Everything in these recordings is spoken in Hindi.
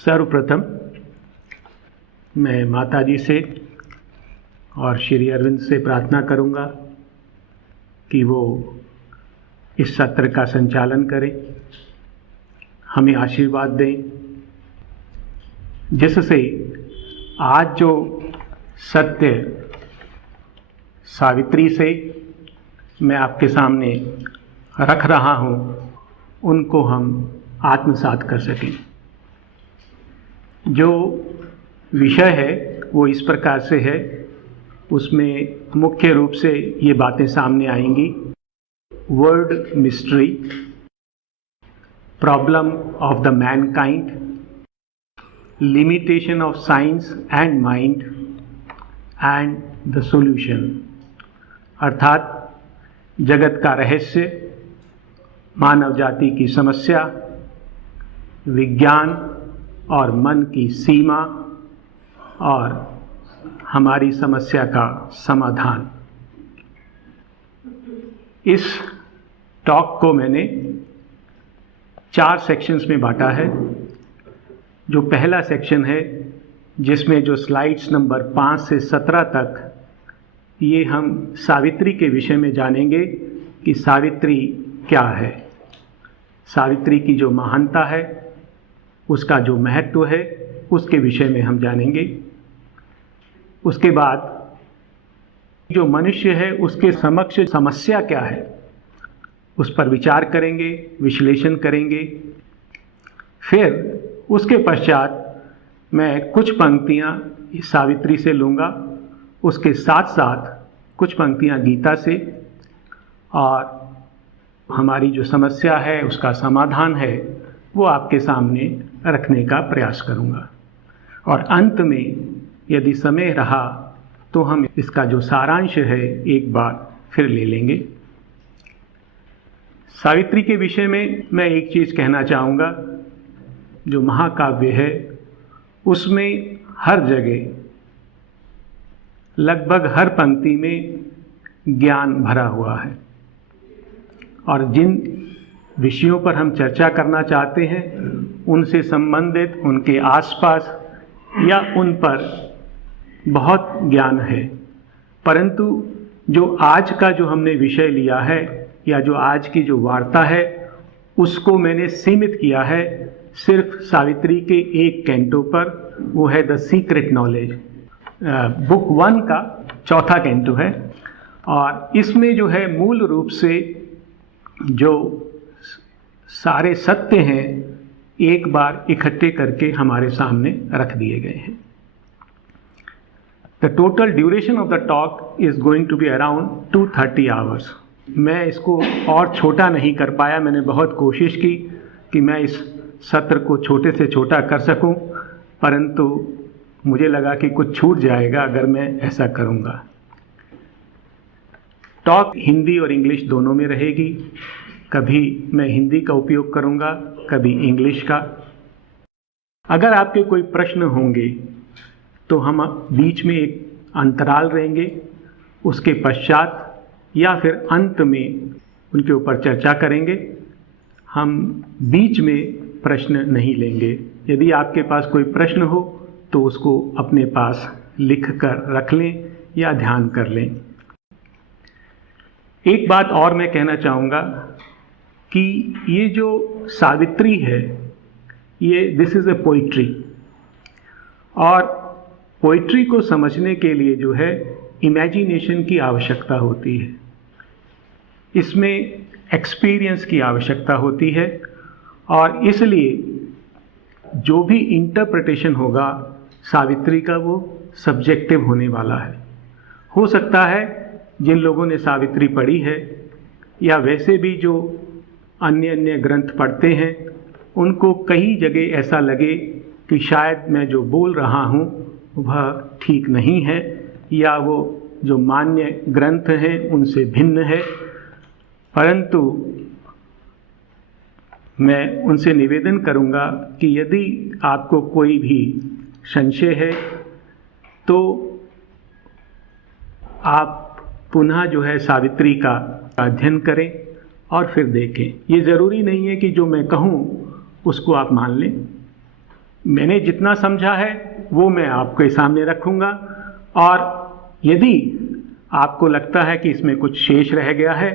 सर्वप्रथम मैं माता जी से और श्री अरविंद से प्रार्थना करूंगा कि वो इस सत्र का संचालन करें, हमें आशीर्वाद दें, जिससे आज जो सत्य सावित्री से मैं आपके सामने रख रहा हूं, उनको हम आत्मसात कर सकें। जो विषय है वो इस प्रकार से है, उसमें मुख्य रूप से ये बातें सामने आएंगी। Word mystery, problem of the Mankind, limitation of science and mind and the solution, अर्थात जगत का रहस्य, मानव जाति की समस्या, विज्ञान और मन की सीमा और हमारी समस्या का समाधान। इस टॉक को मैंने 4 सेक्शंस में बांटा है। जो पहला सेक्शन है, जिसमें जो स्लाइड्स नंबर 5 से 17 तक, ये हम सावित्री के विषय में जानेंगे कि सावित्री क्या है, सावित्री की जो महानता है, उसका जो महत्व है, उसके विषय में हम जानेंगे। उसके बाद जो मनुष्य है उसके समक्ष समस्या क्या है, उस पर विचार करेंगे, विश्लेषण करेंगे। फिर उसके पश्चात मैं कुछ पंक्तियाँ सावित्री से लूँगा, उसके साथ साथ कुछ पंक्तियाँ गीता से, और हमारी जो समस्या है उसका समाधान है वो आपके सामने रखने का प्रयास करूँगा। और अंत में यदि समय रहा तो हम इसका जो सारांश है एक बार फिर ले लेंगे। सावित्री के विषय में मैं एक चीज़ कहना चाहूँगा। जो महाकाव्य है उसमें हर जगह, लगभग हर पंक्ति में ज्ञान भरा हुआ है, और जिन विषयों पर हम चर्चा करना चाहते हैं उनसे संबंधित, उनके आसपास या उन पर बहुत ज्ञान है। परंतु जो आज का जो हमने विषय लिया है या जो आज की जो वार्ता है, उसको मैंने सीमित किया है सिर्फ सावित्री के एक कैंटो पर। वो है द सीक्रेट नॉलेज, बुक 1 का 4था कैंटो है। और इसमें जो है मूल रूप से जो सारे सत्य हैं एक बार इकट्ठे करके हमारे सामने रख दिए गए हैं। The total duration of the talk is going to be around 230 hours. मैं इसको और छोटा नहीं कर पाया। मैंने बहुत कोशिश की कि मैं इस सत्र को छोटे से छोटा कर सकूं, परंतु मुझे लगा कि कुछ छूट जाएगा अगर मैं ऐसा करूंगा। टॉक हिंदी और इंग्लिश दोनों में रहेगी। कभी मैं हिंदी का उपयोग करूंगा, कभी इंग्लिश का। अगर आपके कोई प्रश्न होंगे तो हम बीच में एक अंतराल रहेंगे, उसके पश्चात या फिर अंत में उनके ऊपर चर्चा करेंगे। हम बीच में प्रश्न नहीं लेंगे। यदि आपके पास कोई प्रश्न हो तो उसको अपने पास लिख कर रख लें या ध्यान कर लें। एक बात और मैं कहना चाहूँगा कि ये जो सावित्री है, ये दिस इज़ ए पोइट्री, और पोइट्री को समझने के लिए जो है इमेजिनेशन की आवश्यकता होती है, इसमें एक्सपीरियंस की आवश्यकता होती है। और इसलिए जो भी इंटरप्रिटेशन होगा सावित्री का, वो सब्जेक्टिव होने वाला है। हो सकता है जिन लोगों ने सावित्री पढ़ी है या वैसे भी जो अन्य ग्रंथ पढ़ते हैं, उनको कई जगह ऐसा लगे कि शायद मैं जो बोल रहा हूँ वह ठीक नहीं है, या वो जो मान्य ग्रंथ हैं उनसे भिन्न है। परंतु मैं उनसे निवेदन करूँगा कि यदि आपको कोई भी संशय है तो आप पुनः जो है सावित्री का अध्ययन करें और फिर देखें। ये ज़रूरी नहीं है कि जो मैं कहूँ उसको आप मान लें। मैंने जितना समझा है वो मैं आपके सामने रखूँगा, और यदि आपको लगता है कि इसमें कुछ शेष रह गया है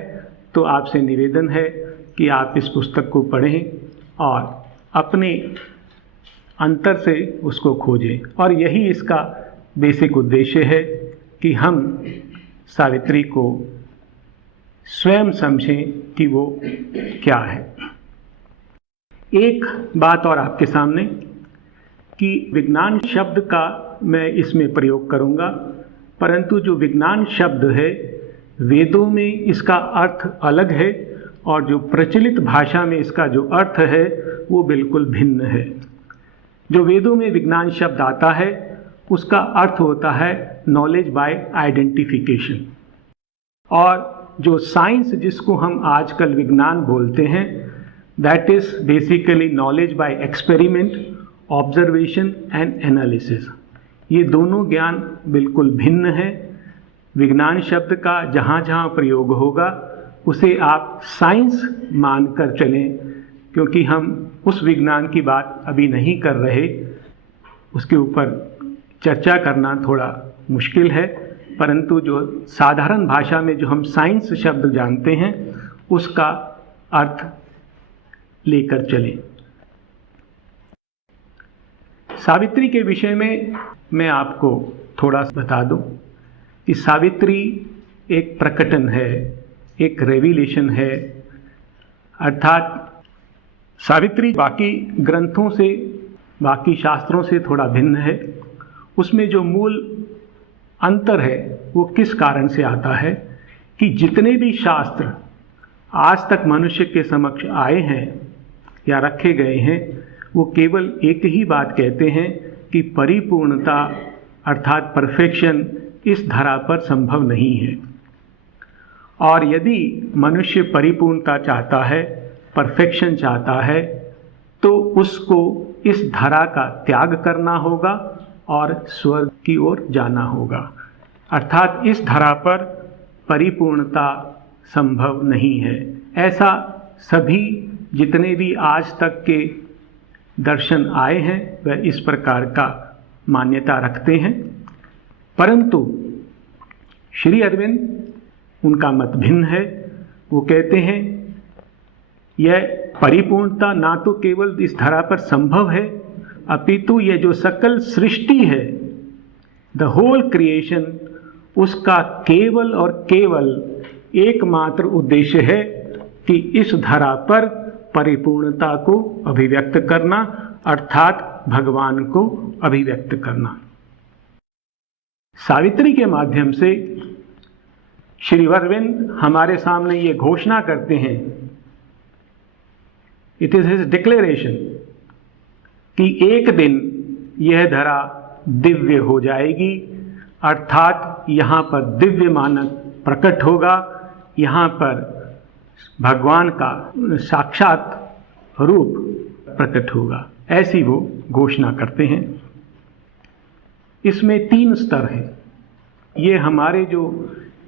तो आपसे निवेदन है कि आप इस पुस्तक को पढ़ें और अपने अंतर से उसको खोजें। और यही इसका बेसिक उद्देश्य है कि हम सावित्री को स्वयं समझें कि वो क्या है। एक बात और आपके सामने कि विज्ञान शब्द का मैं इसमें प्रयोग करूंगा, परंतु जो विज्ञान शब्द है वेदों में इसका अर्थ अलग है और जो प्रचलित भाषा में इसका जो अर्थ है वो बिल्कुल भिन्न है। जो वेदों में विज्ञान शब्द आता है उसका अर्थ होता है नॉलेज बाय आइडेंटिफिकेशन, और जो साइंस जिसको हम आजकल विज्ञान बोलते हैं that is basically knowledge by experiment, observation and analysis. ये दोनों ज्ञान बिल्कुल भिन्न है। विज्ञान शब्द का जहाँ जहाँ प्रयोग होगा उसे आप साइंस मानकर चलें, क्योंकि हम उस विज्ञान की बात अभी नहीं कर रहे, उसके ऊपर चर्चा करना थोड़ा मुश्किल है, परंतु जो साधारण भाषा में जो हम साइंस शब्द जानते हैं उसका अर्थ लेकर चलें। सावित्री के विषय में मैं आपको थोड़ा बता दूं कि सावित्री एक प्रकटन है, एक रेविलेशन है, अर्थात सावित्री बाकी ग्रंथों से, बाकी शास्त्रों से थोड़ा भिन्न है। उसमें जो मूल अंतर है वो किस कारण से आता है कि जितने भी शास्त्र आज तक मनुष्य के समक्ष आए हैं या रखे गए हैं वो केवल एक ही बात कहते हैं कि परिपूर्णता अर्थात परफेक्शन इस धरा पर संभव नहीं है। और यदि मनुष्य परिपूर्णता चाहता है, परफेक्शन चाहता है, तो उसको इस धरा का त्याग करना होगा और स्वर्ग की ओर जाना होगा। अर्थात इस धरा पर परिपूर्णता संभव नहीं है। ऐसा सभी जितने भी आज तक के दर्शन आए हैं वह इस प्रकार का मान्यता रखते हैं, परंतु श्री अरविंद उनका मत भिन्न है। वो कहते हैं यह परिपूर्णता ना तो केवल इस धरा पर संभव है, अपितु यह जो सकल सृष्टि है, द होल क्रिएशन, उसका केवल और केवल एकमात्र उद्देश्य है कि इस धरा पर परिपूर्णता को अभिव्यक्त करना, अर्थात भगवान को अभिव्यक्त करना। सावित्री के माध्यम से श्री अरविंद हमारे सामने ये घोषणा करते हैं, इट इज हिज डिक्लेरेशन, कि एक दिन यह धरा दिव्य हो जाएगी, अर्थात यहाँ पर दिव्य मानक प्रकट होगा, यहाँ पर भगवान का साक्षात रूप प्रकट होगा। ऐसी वो घोषणा करते हैं। इसमें 3 स्तर हैं। ये हमारे जो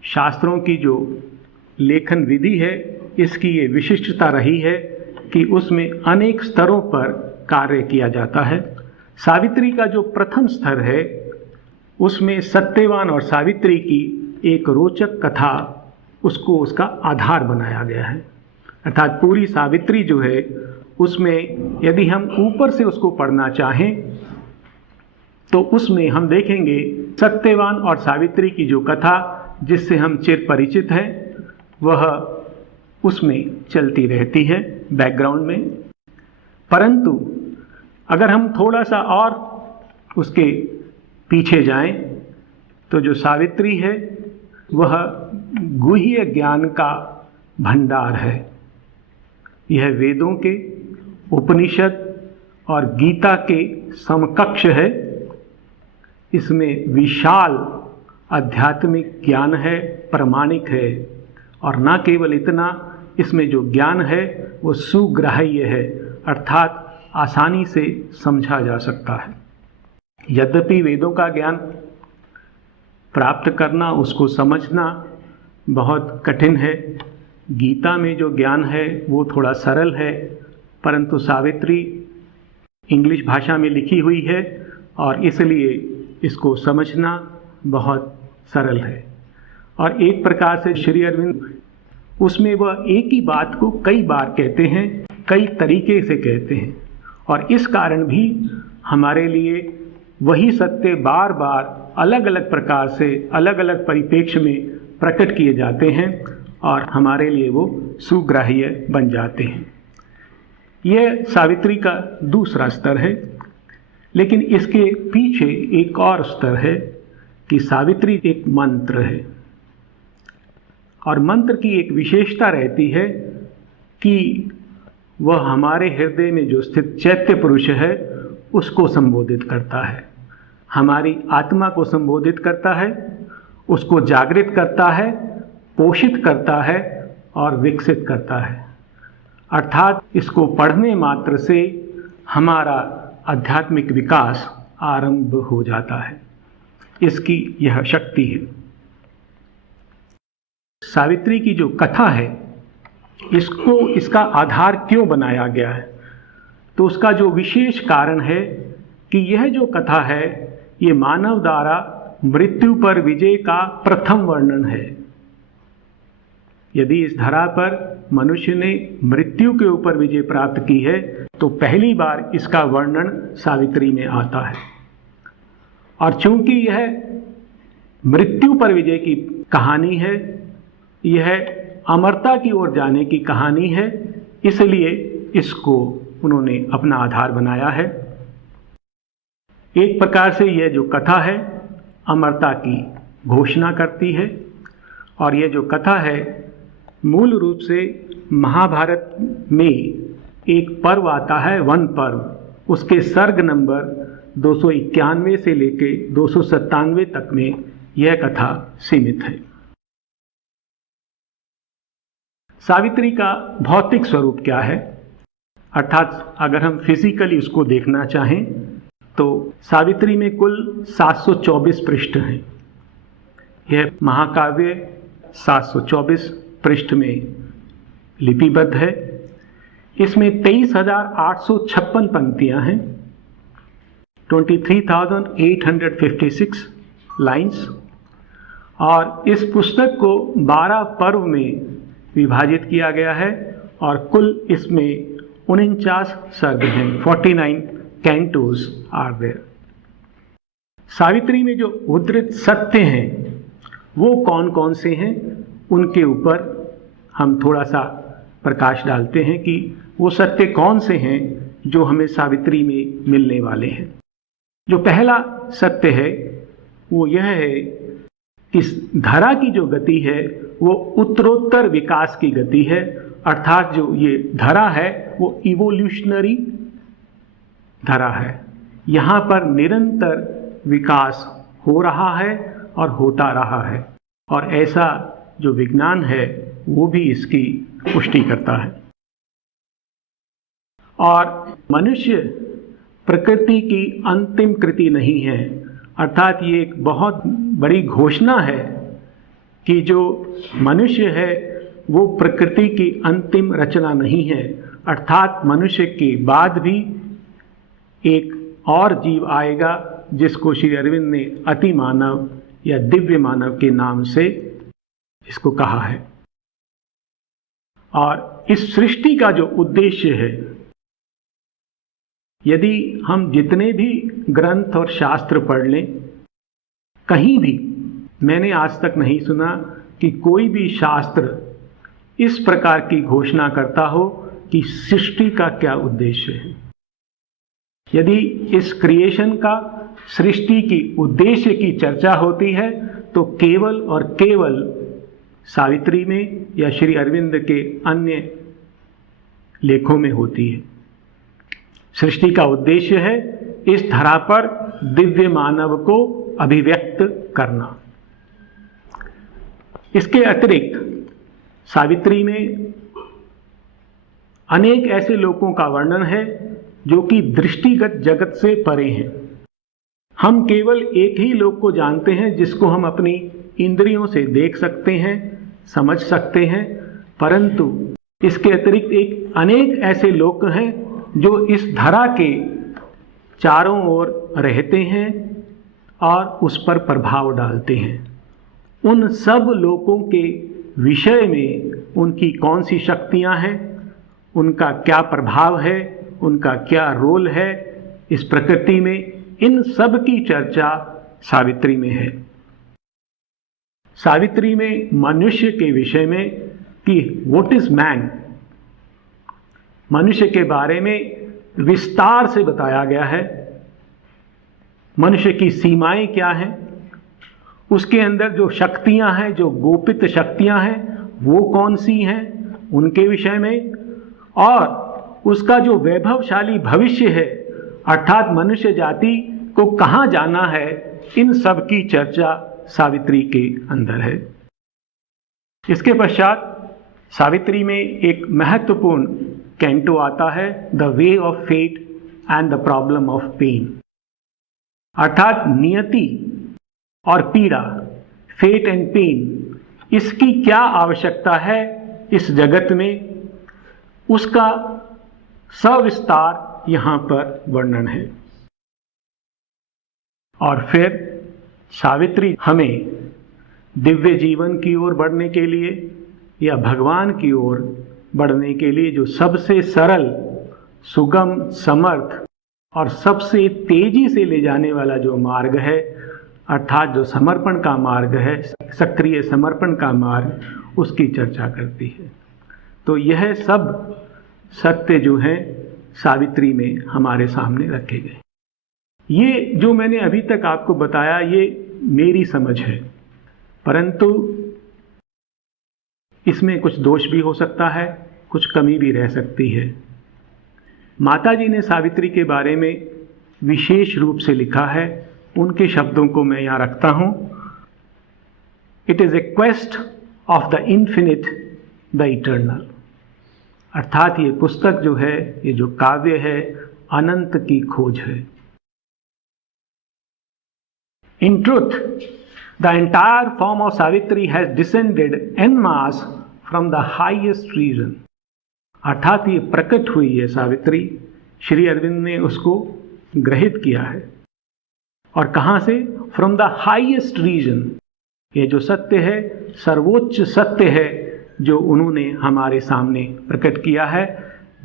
शास्त्रों की जो लेखन विधि है इसकी ये विशिष्टता रही है कि उसमें अनेक स्तरों पर कार्य किया जाता है। सावित्री का जो प्रथम स्तर है उसमें सत्यवान और सावित्री की एक रोचक कथा उसको उसका आधार बनाया गया है। अर्थात पूरी सावित्री जो है उसमें यदि हम ऊपर से उसको पढ़ना चाहें तो उसमें हम देखेंगे सत्यवान और सावित्री की जो कथा जिससे हम चिर परिचित हैं वह उसमें चलती रहती है बैकग्राउंड में। परंतु अगर हम थोड़ा सा और उसके पीछे जाएं तो जो सावित्री है वह गुह्य ज्ञान का भंडार है। यह वेदों के, उपनिषद और गीता के समकक्ष है। इसमें विशाल आध्यात्मिक ज्ञान है, प्रामाणिक है, और न केवल इतना, इसमें जो ज्ञान है वो सुग्राह्य है, अर्थात आसानी से समझा जा सकता है। यद्यपि वेदों का ज्ञान प्राप्त करना, उसको समझना बहुत कठिन है। गीता में जो ज्ञान है वो थोड़ा सरल है, परंतु सावित्री इंग्लिश भाषा में लिखी हुई है और इसलिए इसको समझना बहुत सरल है। और एक प्रकार से श्री अरविंद उसमें वह एक ही बात को कई बार कहते हैं, कई तरीके से कहते हैं, और इस कारण भी हमारे लिए वही सत्य बार बार अलग अलग प्रकार से अलग अलग परिप्रेक्ष्य में प्रकट किए जाते हैं और हमारे लिए वो सुग्राह्य बन जाते हैं। यह सावित्री का दूसरा स्तर है, लेकिन इसके पीछे एक और स्तर है कि सावित्री एक मंत्र है और मंत्र की एक विशेषता रहती है कि वह हमारे हृदय में जो स्थित चैत्य पुरुष है उसको संबोधित करता है, हमारी आत्मा को संबोधित करता है, उसको जागृत करता है, पोषित करता है और विकसित करता है। अर्थात इसको पढ़ने मात्र से हमारा आध्यात्मिक विकास आरंभ हो जाता है। इसकी यह शक्ति है। सावित्री की जो कथा है इसका आधार क्यों बनाया गया है, तो उसका जो विशेष कारण है कि यह जो कथा है ये मानव द्वारा मृत्यु पर विजय का प्रथम वर्णन है। यदि इस धरा पर मनुष्य ने मृत्यु के ऊपर विजय प्राप्त की है तो पहली बार इसका वर्णन सावित्री में आता है। और चूंकि यह मृत्यु पर विजय की कहानी है, यह अमरता की ओर जाने की कहानी है, इसलिए इसको उन्होंने अपना आधार बनाया है। एक प्रकार से यह जो कथा है अमरता की घोषणा करती है, और यह जो कथा है मूल रूप से महाभारत में एक पर्व आता है, वन पर्व, उसके सर्ग नंबर 291 से लेके 297 तक में यह कथा सीमित है। सावित्री का भौतिक स्वरूप क्या है, अर्थात अगर हम फिजिकली उसको देखना चाहें तो सावित्री में कुल 724 पृष्ठ हैं। यह महाकाव्य 724 पृष्ठ में लिपिबद्ध है। इसमें 23,856 पंक्तियां हैं, 23,856 लाइन्स, और इस पुस्तक को 12 पर्व में विभाजित किया गया है और कुल इसमें 49 सर्ग हैं, 49 कैंटोज आर देयर। सावित्री में जो उद्धृत सत्य हैं वो कौन कौन से हैं, उनके ऊपर हम थोड़ा सा प्रकाश डालते हैं कि वो सत्य कौन से हैं जो हमें सावित्री में मिलने वाले हैं। जो पहला सत्य है वो यह है कि धरा की जो गति है वो उत्तरोत्तर विकास की गति है, अर्थात जो ये धरा है वो इवोल्यूशनरी धरा है। यहाँ पर निरंतर विकास हो रहा है और होता रहा है, और ऐसा जो विज्ञान है वो भी इसकी पुष्टि करता है। और मनुष्य प्रकृति की अंतिम कृति नहीं है, अर्थात ये एक बहुत बड़ी घोषणा है कि जो मनुष्य है वो प्रकृति की अंतिम रचना नहीं है, अर्थात मनुष्य के बाद भी एक और जीव आएगा जिसको श्री अरविंद ने अति मानव या दिव्य मानव के नाम से इसको कहा है। और इस सृष्टि का जो उद्देश्य है, यदि हम जितने भी ग्रंथ और शास्त्र पढ़ लें, कहीं भी मैंने आज तक नहीं सुना कि कोई भी शास्त्र इस प्रकार की घोषणा करता हो कि सृष्टि का क्या उद्देश्य है। यदि इस क्रिएशन का, सृष्टि की उद्देश्य की चर्चा होती है तो केवल और केवल सावित्री में या श्री अरविंद के अन्य लेखों में होती है। सृष्टि का उद्देश्य है इस धरा पर दिव्य मानव को अभिव्यक्त करना। इसके अतिरिक्त सावित्री में अनेक ऐसे लोगों का वर्णन है जो कि दृष्टिगत जगत से परे हैं। हम केवल एक ही लोक को जानते हैं जिसको हम अपनी इंद्रियों से देख सकते हैं, समझ सकते हैं, परंतु इसके अतिरिक्त अनेक ऐसे लोक हैं जो इस धरा के चारों ओर रहते हैं और उस पर प्रभाव डालते हैं। उन सब लोगों के विषय में उनकी कौन सी शक्तियां हैं, उनका क्या प्रभाव है, उनका क्या रोल है इस प्रकृति में, इन सब की चर्चा सावित्री में है। सावित्री में मनुष्य के विषय में कि व्हाट इज मैन, मनुष्य के बारे में विस्तार से बताया गया है। मनुष्य की सीमाएं क्या हैं, उसके अंदर जो शक्तियां हैं, जो गोपित शक्तियां हैं वो कौन सी हैं उनके विषय में, और उसका जो वैभवशाली भविष्य है अर्थात मनुष्य जाति को कहाँ जाना है, इन सब की चर्चा सावित्री के अंदर है। इसके पश्चात सावित्री में एक महत्वपूर्ण कैंटो आता है, the way of fate and the problem of pain, अर्थात नियति और पीड़ा, फेट एंड पेन, इसकी क्या आवश्यकता है इस जगत में, उसका सविस्तार यहाँ पर वर्णन है। और फिर सावित्री हमें दिव्य जीवन की ओर बढ़ने के लिए या भगवान की ओर बढ़ने के लिए जो सबसे सरल, सुगम, समर्थ और सबसे तेजी से ले जाने वाला जो मार्ग है, अर्थात जो समर्पण का मार्ग है, सक्रिय समर्पण का मार्ग, उसकी चर्चा करती है। तो यह सब सत्य जो है सावित्री में हमारे सामने रखे गए। ये जो मैंने अभी तक आपको बताया ये मेरी समझ है, परंतु इसमें कुछ दोष भी हो सकता है, कुछ कमी भी रह सकती है। माता जी ने सावित्री के बारे में विशेष रूप से लिखा है, उनके शब्दों को मैं यहाँ रखता हूँ। It is a quest of the infinite the eternal, अर्थात ये पुस्तक जो है, ये जो काव्य है, अनंत की खोज है। In truth, the entire form of Savitri has descended en masse from the highest region. अर्थात ये प्रकट हुई है सावित्री, श्री अरविंद ने उसको ग्रहित किया है। और कहाँ से? From the highest region, ये जो सत्य है, सर्वोच्च सत्य है जो उन्होंने हमारे सामने प्रकट किया है।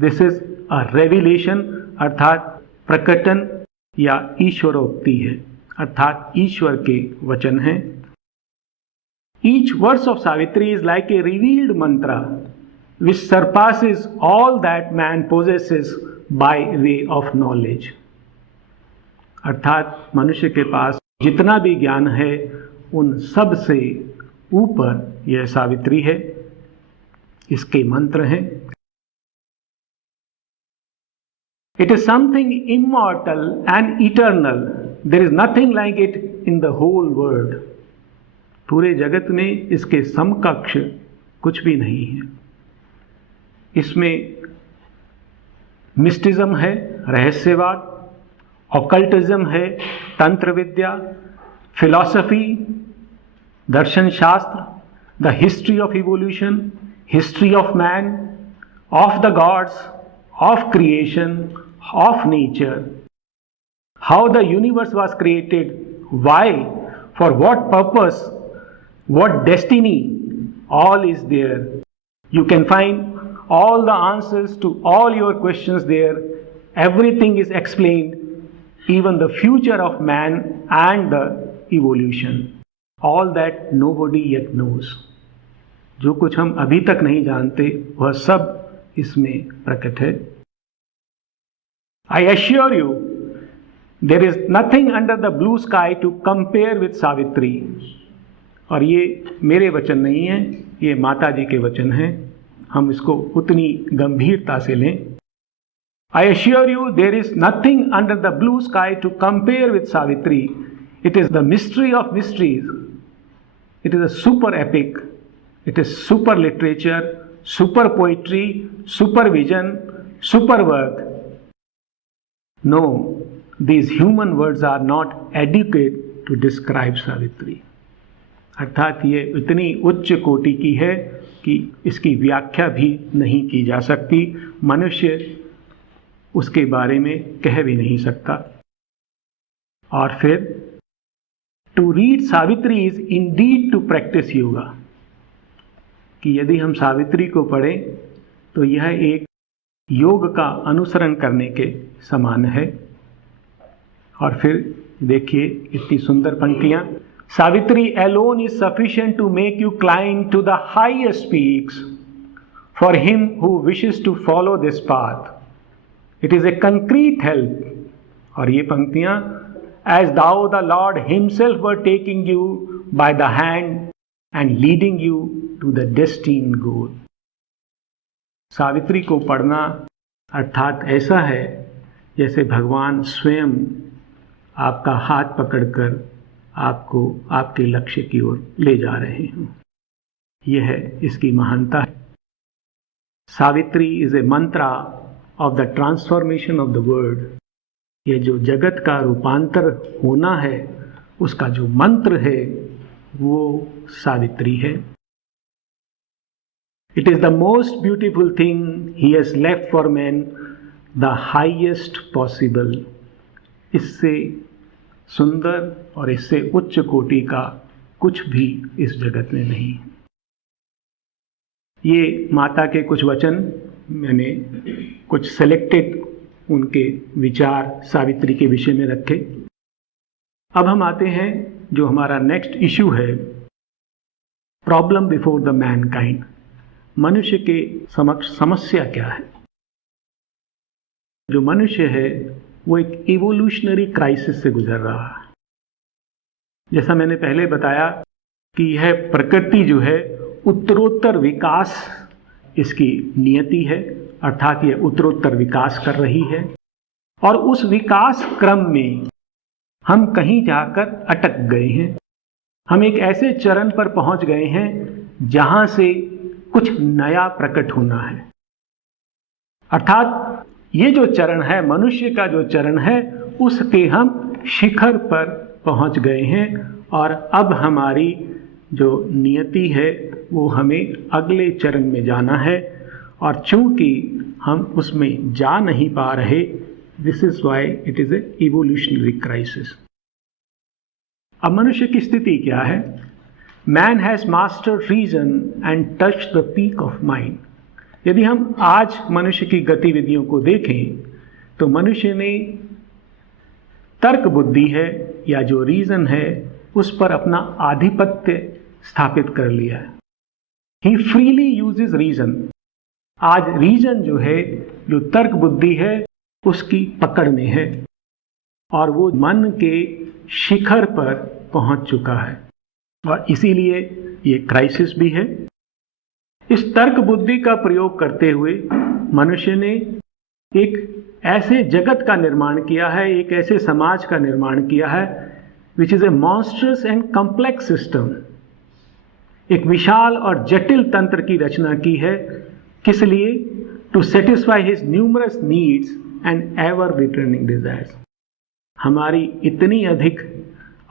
दिस इज अ रेविलेशन, अर्थात प्रकटन या ईश्वरोक्ति है, अर्थात ईश्वर के वचन हैं। Each verse of Savitri is like a revealed mantra which surpasses all that man possesses by way of knowledge, अर्थात मनुष्य के पास जितना भी ज्ञान है उन सब से ऊपर यह सावित्री है, इसके मंत्र हैं। It is something immortal and eternal. There is nothing like it in the whole world. पूरे जगत में इसके समकक्ष कुछ भी नहीं है। इसमें मिस्टिज्म है, रहस्यवाद, ऑकल्टिज्म है, तंत्र विद्या, फिलॉसफी, दर्शन शास्त्र, the history of evolution, history of man, of the gods, of creation, of nature, how the universe was created, why, for what purpose, what destiny, all is there. You can find all the answers to all your questions there. Everything is explained, even the future of man and the evolution. All that nobody yet knows. जो कुछ हम अभी तक नहीं जानते वह सब इसमें प्रकट है। I assure you, there is nothing under the blue sky to compare with Savitri. और ये मेरे वचन नहीं है, ये माता जी के वचन हैं, हम इसको उतनी गंभीरता से लें। I assure you, there is nothing under the blue sky to compare with Savitri. It is the mystery of mysteries. It is a super epic. It is super literature, super poetry, super vision, super work. No, these human words are not adequate to describe Savitri. अर्थात ये इतनी उच्च कोटि की है कि इसकी व्याख्या भी नहीं की जा सकती, मनुष्य उसके बारे में कह भी नहीं सकता। और फिर to read Savitri is indeed to practise yoga, कि यदि हम सावित्री को पढ़ें तो यह एक योग का अनुसरण करने के समान है। और फिर देखिए इतनी सुंदर पंक्तियां, Savitri alone is sufficient to make you climb to the highest peaks for him who wishes to follow this path. It is a concrete help. और ये पंक्तियां, as thou the Lord himself were taking you by the hand and leading you to the destined goal. Savitri को पढ़ना अर्थात ऐसा है जैसे भगवान स्वयं आपका हाथ पकड़कर आपको आपके लक्ष्य की ओर ले जा रहे हों। यह है इसकी महानता है। Savitri is a Mantra of the transformation of the world. यह जो जगत का रूपांतर होना है उसका जो मंत्र है वो सावित्री है। It is the most beautiful thing he has left for man, the highest possible. इससे सुंदर और इससे उच्च कोटि का कुछ भी इस जगत में नहीं। ये माता के कुछ वचन, मैंने कुछ सेलेक्टेड उनके विचार सावित्री के विषय में रखे। अब हम आते हैं जो हमारा नेक्स्ट इशू है, प्रॉब्लम बिफोर द मैनकाइंड। मनुष्य के समक्ष समस्या क्या है? जो मनुष्य है वो एक इवोल्यूशनरी क्राइसिस से गुजर रहा है। जैसा मैंने पहले बताया कि यह प्रकृति जो है उत्तरोत्तर विकास इसकी नियति है, अर्थात यह उत्तरोत्तर विकास कर रही है। और उस विकास क्रम में हम कहीं जाकर अटक गए हैं। हम एक ऐसे चरण पर पहुंच गए हैं जहां से कुछ नया प्रकट होना है। अर्थात ये जो चरण है, मनुष्य का जो चरण है, उसके हम शिखर पर पहुंच गए हैं और अब हमारी जो नियति है वो हमें अगले चरण में जाना है। और चूंकि हम उसमें जा नहीं पा रहे, this is why it is a evolutionary crisis. अब मनुष्य की स्थिति क्या है? Man has mastered reason and touched the peak of mind. यदि हम आज मनुष्य की गतिविधियों को देखें तो मनुष्य ने तर्क बुद्धि है या जो रीजन है उस पर अपना आधिपत्य स्थापित कर लिया है। ही फ्रीली यूजेस रीजन। आज रीजन जो है, जो तर्क बुद्धि है, उसकी पकड़ में है और वो मन के शिखर पर पहुंच चुका है और इसीलिए ये क्राइसिस भी है। इस तर्क बुद्धि का प्रयोग करते हुए मनुष्य ने एक ऐसे जगत का निर्माण किया है, एक ऐसे समाज का निर्माण किया है which is a monstrous and complex system. एक विशाल और जटिल तंत्र की रचना की है। किस लिए? To satisfy his numerous needs and ever returning desires. हमारी इतनी अधिक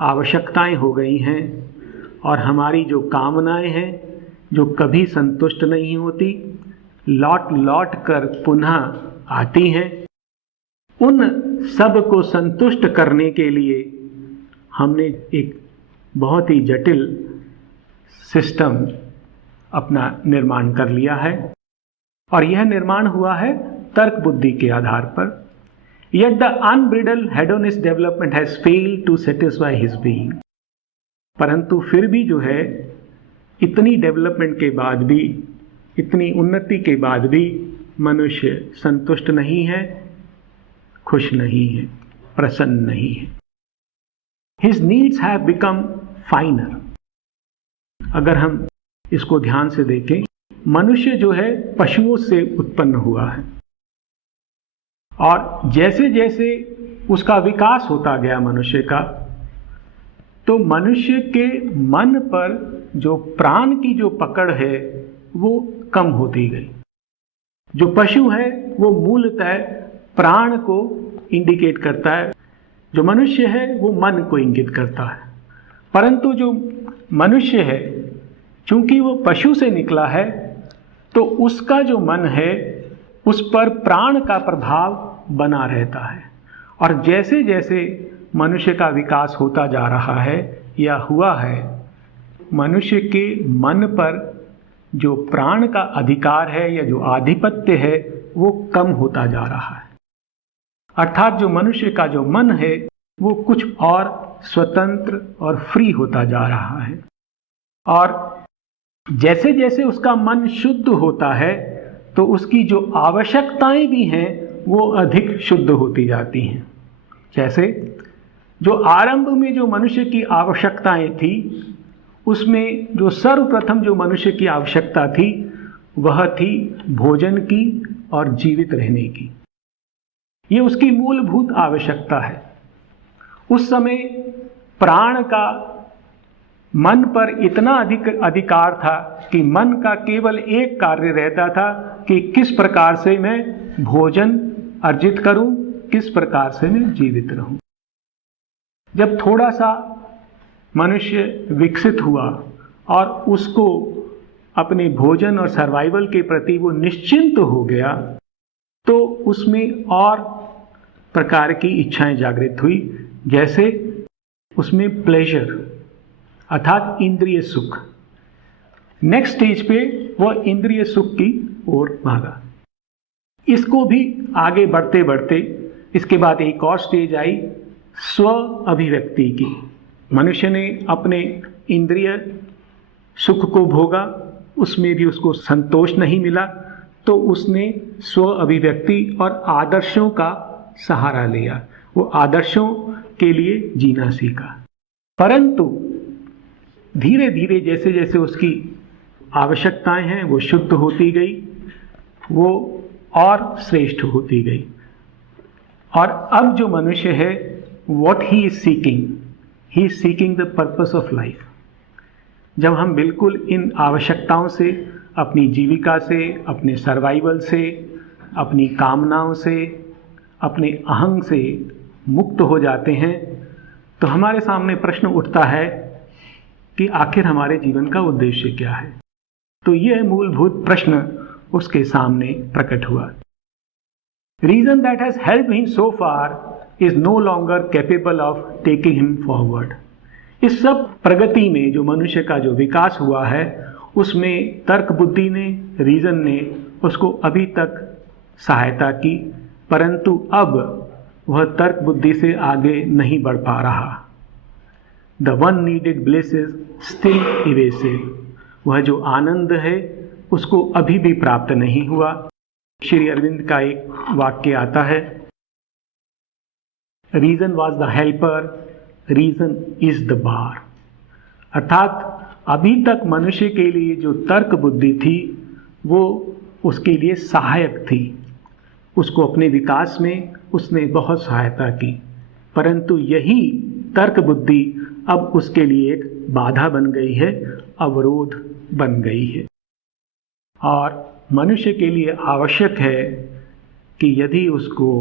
आवश्यकताएं हो गई हैं और हमारी जो कामनाएं हैं जो कभी संतुष्ट नहीं होती, लौट लौट कर पुनः आती हैं। उन सब को संतुष्ट करने के लिए हमने एक बहुत ही जटिल सिस्टम अपना निर्माण कर लिया है और यह निर्माण हुआ है तर्क बुद्धि के आधार पर। Yet the unbridled hedonist development has failed to satisfy his being। परंतु फिर भी जो है, इतनी डेवलपमेंट के बाद भी, इतनी उन्नति के बाद भी मनुष्य संतुष्ट नहीं है, खुश नहीं है, प्रसन्न नहीं है। His needs have become finer। अगर हम इसको ध्यान से देखें, मनुष्य जो है पशुओं से उत्पन्न हुआ है और जैसे जैसे उसका विकास होता गया मनुष्य का, तो मनुष्य के मन पर जो प्राण की जो पकड़ है वो कम होती गई। जो पशु है वो मूलतः प्राण को इंडिकेट करता है, जो मनुष्य है वो मन को इंगित करता है। परंतु जो मनुष्य है, चूंकि वो पशु से निकला है, तो उसका जो मन है उस पर प्राण का प्रभाव बना रहता है और जैसे जैसे मनुष्य का विकास होता जा रहा है या हुआ है, मनुष्य के मन पर जो प्राण का अधिकार है या जो आधिपत्य है वो कम होता जा रहा है। अर्थात जो मनुष्य का जो मन है वो कुछ और स्वतंत्र और फ्री होता जा रहा है, और जैसे जैसे उसका मन शुद्ध होता है तो उसकी जो आवश्यकताएं भी हैं वो अधिक शुद्ध होती जाती हैं। जैसे जो आरंभ में जो मनुष्य की आवश्यकताएं थी, उसमें जो सर्वप्रथम जो मनुष्य की आवश्यकता थी वह थी भोजन की और जीवित रहने की। ये उसकी मूलभूत आवश्यकता है। उस समय प्राण का मन पर इतना अधिक अधिकार था कि मन का केवल एक कार्य रहता था कि किस प्रकार से मैं भोजन अर्जित करूं, किस प्रकार से मैं जीवित रहूं। जब थोड़ा सा मनुष्य विकसित हुआ और उसको अपने भोजन और सर्वाइवल के प्रति वो निश्चिंत हो गया, तो उसमें और प्रकार की इच्छाएं जागृत हुई। जैसे उसमें प्लेजर अर्थात इंद्रिय सुख। नेक्स्ट स्टेज पे वह इंद्रिय सुख की ओर भागा। इसको भी आगे बढ़ते बढ़ते इसके बाद एक और स्टेज आई स्व अभिव्यक्ति की। मनुष्य ने अपने इंद्रिय सुख को भोगा, उसमें भी उसको संतोष नहीं मिला, तो उसने स्व अभिव्यक्ति और आदर्शों का सहारा लिया। वो आदर्शों के लिए जीना सीखा। परंतु धीरे धीरे जैसे जैसे उसकी आवश्यकताएं हैं वो शुद्ध होती गई, वो और श्रेष्ठ होती गई। और अब जो मनुष्य है, what he is seeking the purpose of life. जब हम बिल्कुल इन आवश्यकताओं से, अपनी जीविका से, अपने सर्वाइवल से, अपनी कामनाओं से, अपने अहंग से मुक्त हो जाते हैं, तो हमारे सामने प्रश्न उठता है कि आखिर हमारे जीवन का उद्देश्य क्या है। तो यह मूलभूत प्रश्न उसके सामने प्रकट हुआ। Reason that has helped him so far is no longer capable of taking him forward. इस सब प्रगति में जो मनुष्य का जो विकास हुआ है, उसमें तर्क बुद्धि ने, रीजन ने उसको अभी तक सहायता की, परंतु अब वह तर्क बुद्धि से आगे नहीं बढ़ पा रहा। The one needed bliss is still evasive। वह जो आनंद है उसको अभी भी प्राप्त नहीं हुआ। श्री अरविंद का एक वाक्य आता है, reason was the helper, reason is the bar. अर्थात अभी तक मनुष्य के लिए जो तर्क बुद्धि थी वो उसके लिए सहायक थी, उसको अपने विकास में उसने बहुत सहायता की, परंतु यही तर्क बुद्धि अब उसके लिए एक बाधा बन गई है, अवरोध बन गई है। और मनुष्य के लिए आवश्यक है कि यदि उसको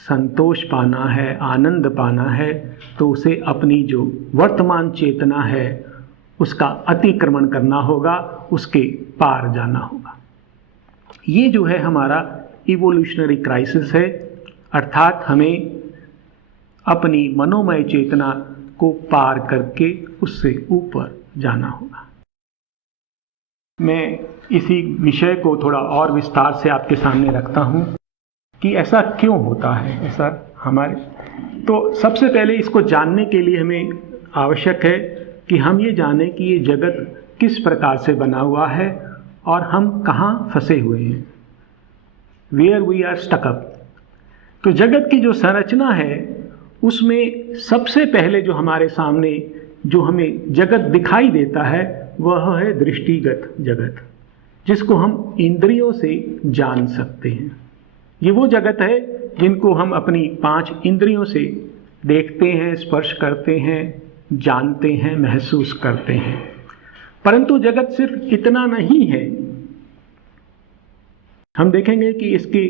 संतोष पाना है, आनंद पाना है, तो उसे अपनी जो वर्तमान चेतना है उसका अतिक्रमण करना होगा, उसके पार जाना होगा। ये जो है हमारा इवोल्यूशनरी क्राइसिस है, अर्थात हमें अपनी मनोमय चेतना को पार करके उससे ऊपर जाना होगा। मैं इसी विषय को थोड़ा और विस्तार से आपके सामने रखता हूँ कि ऐसा क्यों होता है, ऐसा हमारे। तो सबसे पहले इसको जानने के लिए हमें आवश्यक है कि हम ये जानें कि ये जगत किस प्रकार से बना हुआ है और हम कहाँ फंसे हुए हैं, where we are stuck up. तो जगत की जो संरचना है उसमें सबसे पहले जो हमारे सामने जो हमें जगत दिखाई देता है वह है दृष्टिगत जगत, जिसको हम इंद्रियों से जान सकते हैं। ये वो जगत है जिनको हम अपनी 5 इंद्रियों से देखते हैं, स्पर्श करते हैं, जानते हैं, महसूस करते हैं। परंतु जगत सिर्फ इतना नहीं है। हम देखेंगे कि इसके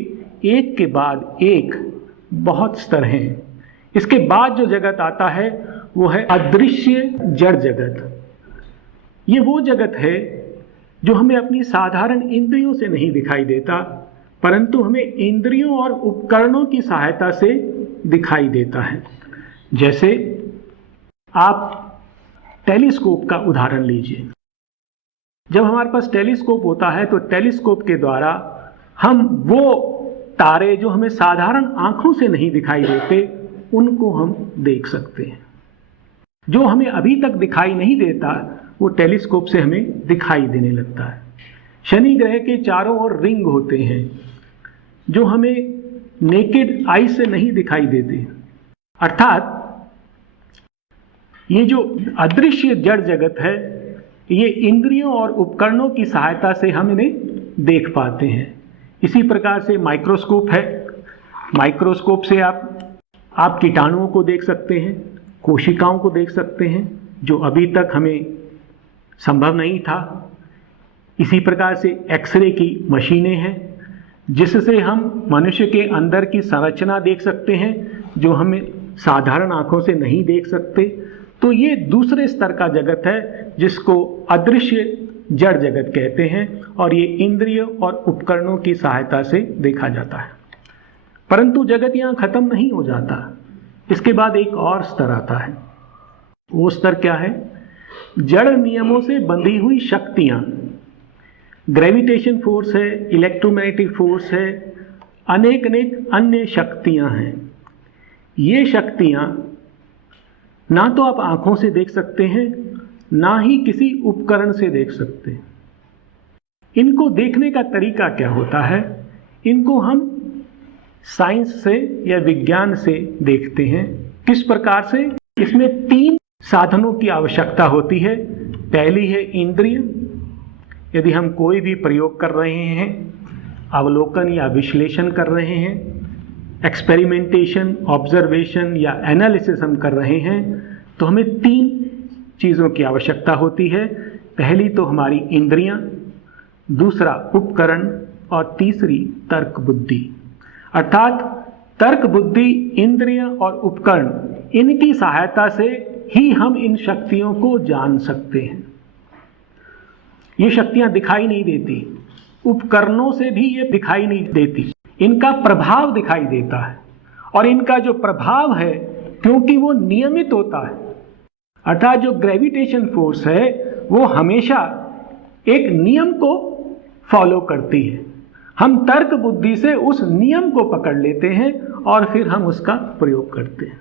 एक के बाद एक बहुत स्तर हैं। इसके बाद जो जगत आता है वो है अदृश्य जड़ जगत। ये वो जगत है जो हमें अपनी साधारण इंद्रियों से नहीं दिखाई देता, परंतु हमें इंद्रियों और उपकरणों की सहायता से दिखाई देता है। जैसे आप टेलीस्कोप का उदाहरण लीजिए। जब हमारे पास टेलीस्कोप होता है तो टेलीस्कोप के द्वारा हम वो तारे जो हमें साधारण आंखों से नहीं दिखाई देते उनको हम देख सकते हैं। जो हमें अभी तक दिखाई नहीं देता वो टेलीस्कोप से हमें दिखाई देने लगता है। शनि ग्रह के चारों ओर रिंग होते हैं जो हमें नेकेड आई से नहीं दिखाई देते। अर्थात ये जो अदृश्य जड़ जगत है ये इंद्रियों और उपकरणों की सहायता से हम इन्हें देख पाते हैं। इसी प्रकार से माइक्रोस्कोप है। माइक्रोस्कोप से आप कीटाणुओं को देख सकते हैं, कोशिकाओं को देख सकते हैं जो अभी तक हमें संभव नहीं था। इसी प्रकार से एक्सरे की मशीनें हैं जिससे हम मनुष्य के अंदर की संरचना देख सकते हैं जो हमें साधारण आंखों से नहीं देख सकते। तो ये दूसरे स्तर का जगत है जिसको अदृश्य जड़ जगत कहते हैं और ये इंद्रियों और उपकरणों की सहायता से देखा जाता है। परंतु जगत यहाँ खत्म नहीं हो जाता। इसके बाद एक और स्तर आता है। वो स्तर क्या है? जड़ नियमों से बंधी हुई शक्तियाँ, ग्रेविटेशन फोर्स है, इलेक्ट्रोमैग्नेटिक फोर्स है, अनेक अन्य शक्तियाँ हैं। ये शक्तियाँ ना तो आप आंखों से देख सकते हैं ना ही किसी उपकरण से देख सकते हैं। इनको देखने का तरीका क्या होता है? इनको हम साइंस से या विज्ञान से देखते हैं। किस प्रकार से? इसमें 3 साधनों की आवश्यकता होती है। पहली है इंद्रिय। यदि हम कोई भी प्रयोग कर रहे हैं, अवलोकन या विश्लेषण कर रहे हैं, एक्सपेरिमेंटेशन, ऑब्जर्वेशन या एनालिसिस हम कर रहे हैं तो हमें 3 चीज़ों की आवश्यकता होती है। पहली तो हमारी इंद्रियां, दूसरा उपकरण और तीसरी तर्क बुद्धि। अर्थात तर्क बुद्धि, इंद्रियां और उपकरण, इनकी सहायता से ही हम इन शक्तियों को जान सकते हैं। ये शक्तियां दिखाई नहीं देती, उपकरणों से भी ये दिखाई नहीं देती, इनका प्रभाव दिखाई देता है। और इनका जो प्रभाव है क्योंकि वो नियमित होता है, अर्थात जो ग्रेविटेशन फोर्स है वो हमेशा एक नियम को फॉलो करती है। हम तर्क बुद्धि से उस नियम को पकड़ लेते हैं और फिर हम उसका प्रयोग करते हैं।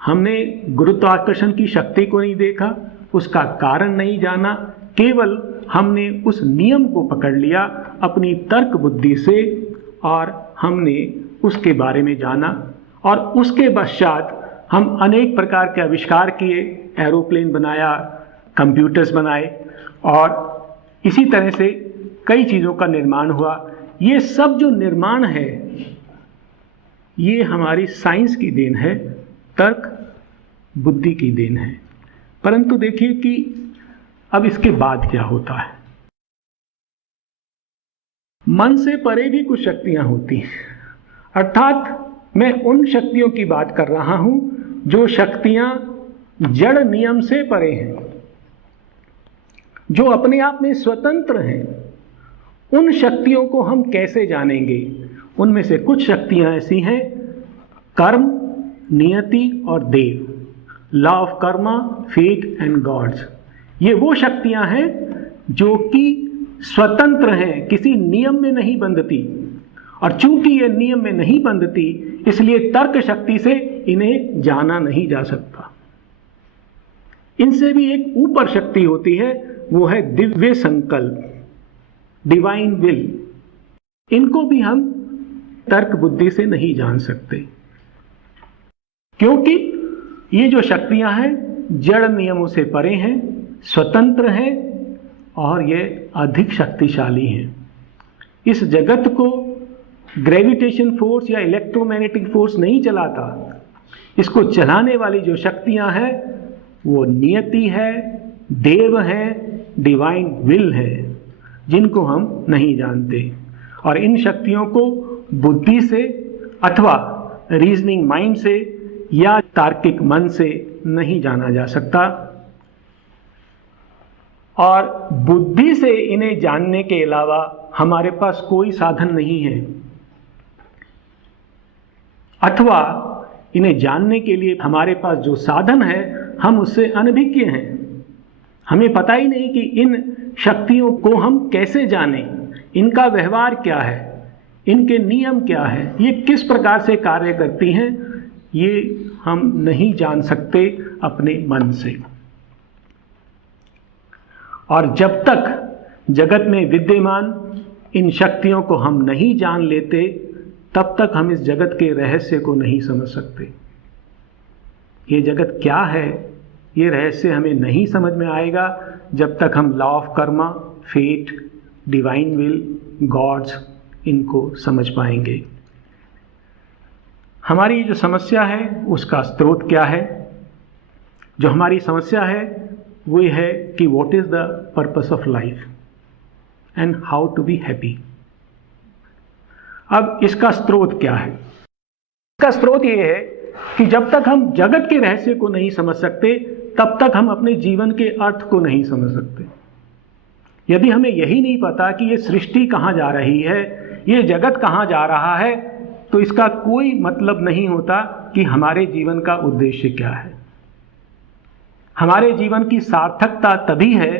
हमने गुरुत्वाकर्षण की शक्ति को नहीं देखा, उसका कारण नहीं जाना, केवल हमने उस नियम को पकड़ लिया अपनी तर्क बुद्धि से और हमने उसके बारे में जाना। और उसके पश्चात हम अनेक प्रकार के आविष्कार किए, एरोप्लेन बनाया, कंप्यूटर्स बनाए और इसी तरह से कई चीज़ों का निर्माण हुआ। ये सब जो निर्माण है ये हमारी साइंस की देन है, तर्क बुद्धि की देन है। परंतु देखिए कि अब इसके बाद क्या होता है। मन से परे भी कुछ शक्तियां होती हैं। अर्थात मैं उन शक्तियों की बात कर रहा हूं जो शक्तियां जड़ नियम से परे हैं, जो अपने आप में स्वतंत्र हैं। उन शक्तियों को हम कैसे जानेंगे? उनमें से कुछ शक्तियां ऐसी हैं, कर्म, नियति और देव, law of Karma, fate and gods. ये वो शक्तियां हैं जो कि स्वतंत्र हैं, किसी नियम में नहीं बंधती। और चूंकि ये नियम में नहीं बंधती इसलिए तर्क शक्ति से इन्हें जाना नहीं जा सकता। इनसे भी एक ऊपर शक्ति होती है, वो है दिव्य संकल्प, डिवाइन विल। इनको भी हम तर्क बुद्धि से नहीं जान सकते, क्योंकि ये जो शक्तियां हैं जड़ नियमों से परे हैं, स्वतंत्र हैं और ये अधिक शक्तिशाली हैं। इस जगत को ग्रेविटेशन फोर्स या इलेक्ट्रोमैग्नेटिक फोर्स नहीं चलाता। इसको चलाने वाली जो शक्तियां हैं वो नियति है, देव है, डिवाइन विल है, जिनको हम नहीं जानते। और इन शक्तियों को बुद्धि से अथवा रीजनिंग माइंड से या तार्किक मन से नहीं जाना जा सकता। और बुद्धि से इन्हें जानने के अलावा हमारे पास कोई साधन नहीं है। अथवा इन्हें जानने के लिए हमारे पास जो साधन है हम उससे अनभिज्ञ हैं। हमें पता ही नहीं कि इन शक्तियों को हम कैसे जानें, इनका व्यवहार क्या है, इनके नियम क्या है, ये किस प्रकार से कार्य करती हैं, ये हम नहीं जान सकते अपने मन से। और जब तक जगत में विद्यमान इन शक्तियों को हम नहीं जान लेते, तब तक हम इस जगत के रहस्य को नहीं समझ सकते। ये जगत क्या है, ये रहस्य हमें नहीं समझ में आएगा जब तक हम law of Karma, fate, divine will, gods इनको समझ पाएंगे। हमारी जो समस्या है उसका स्रोत क्या है? जो हमारी समस्या है वो ये है कि what is the purpose of life and how to be happy. अब इसका स्रोत क्या है? इसका स्रोत ये है कि जब तक हम जगत के रहस्य को नहीं समझ सकते, तब तक हम अपने जीवन के अर्थ को नहीं समझ सकते। यदि हमें यही नहीं पता कि ये सृष्टि कहाँ जा रही है, ये जगत कहाँ जा रहा है, तो इसका कोई मतलब नहीं होता कि हमारे जीवन का उद्देश्य क्या है। हमारे जीवन की सार्थकता तभी है,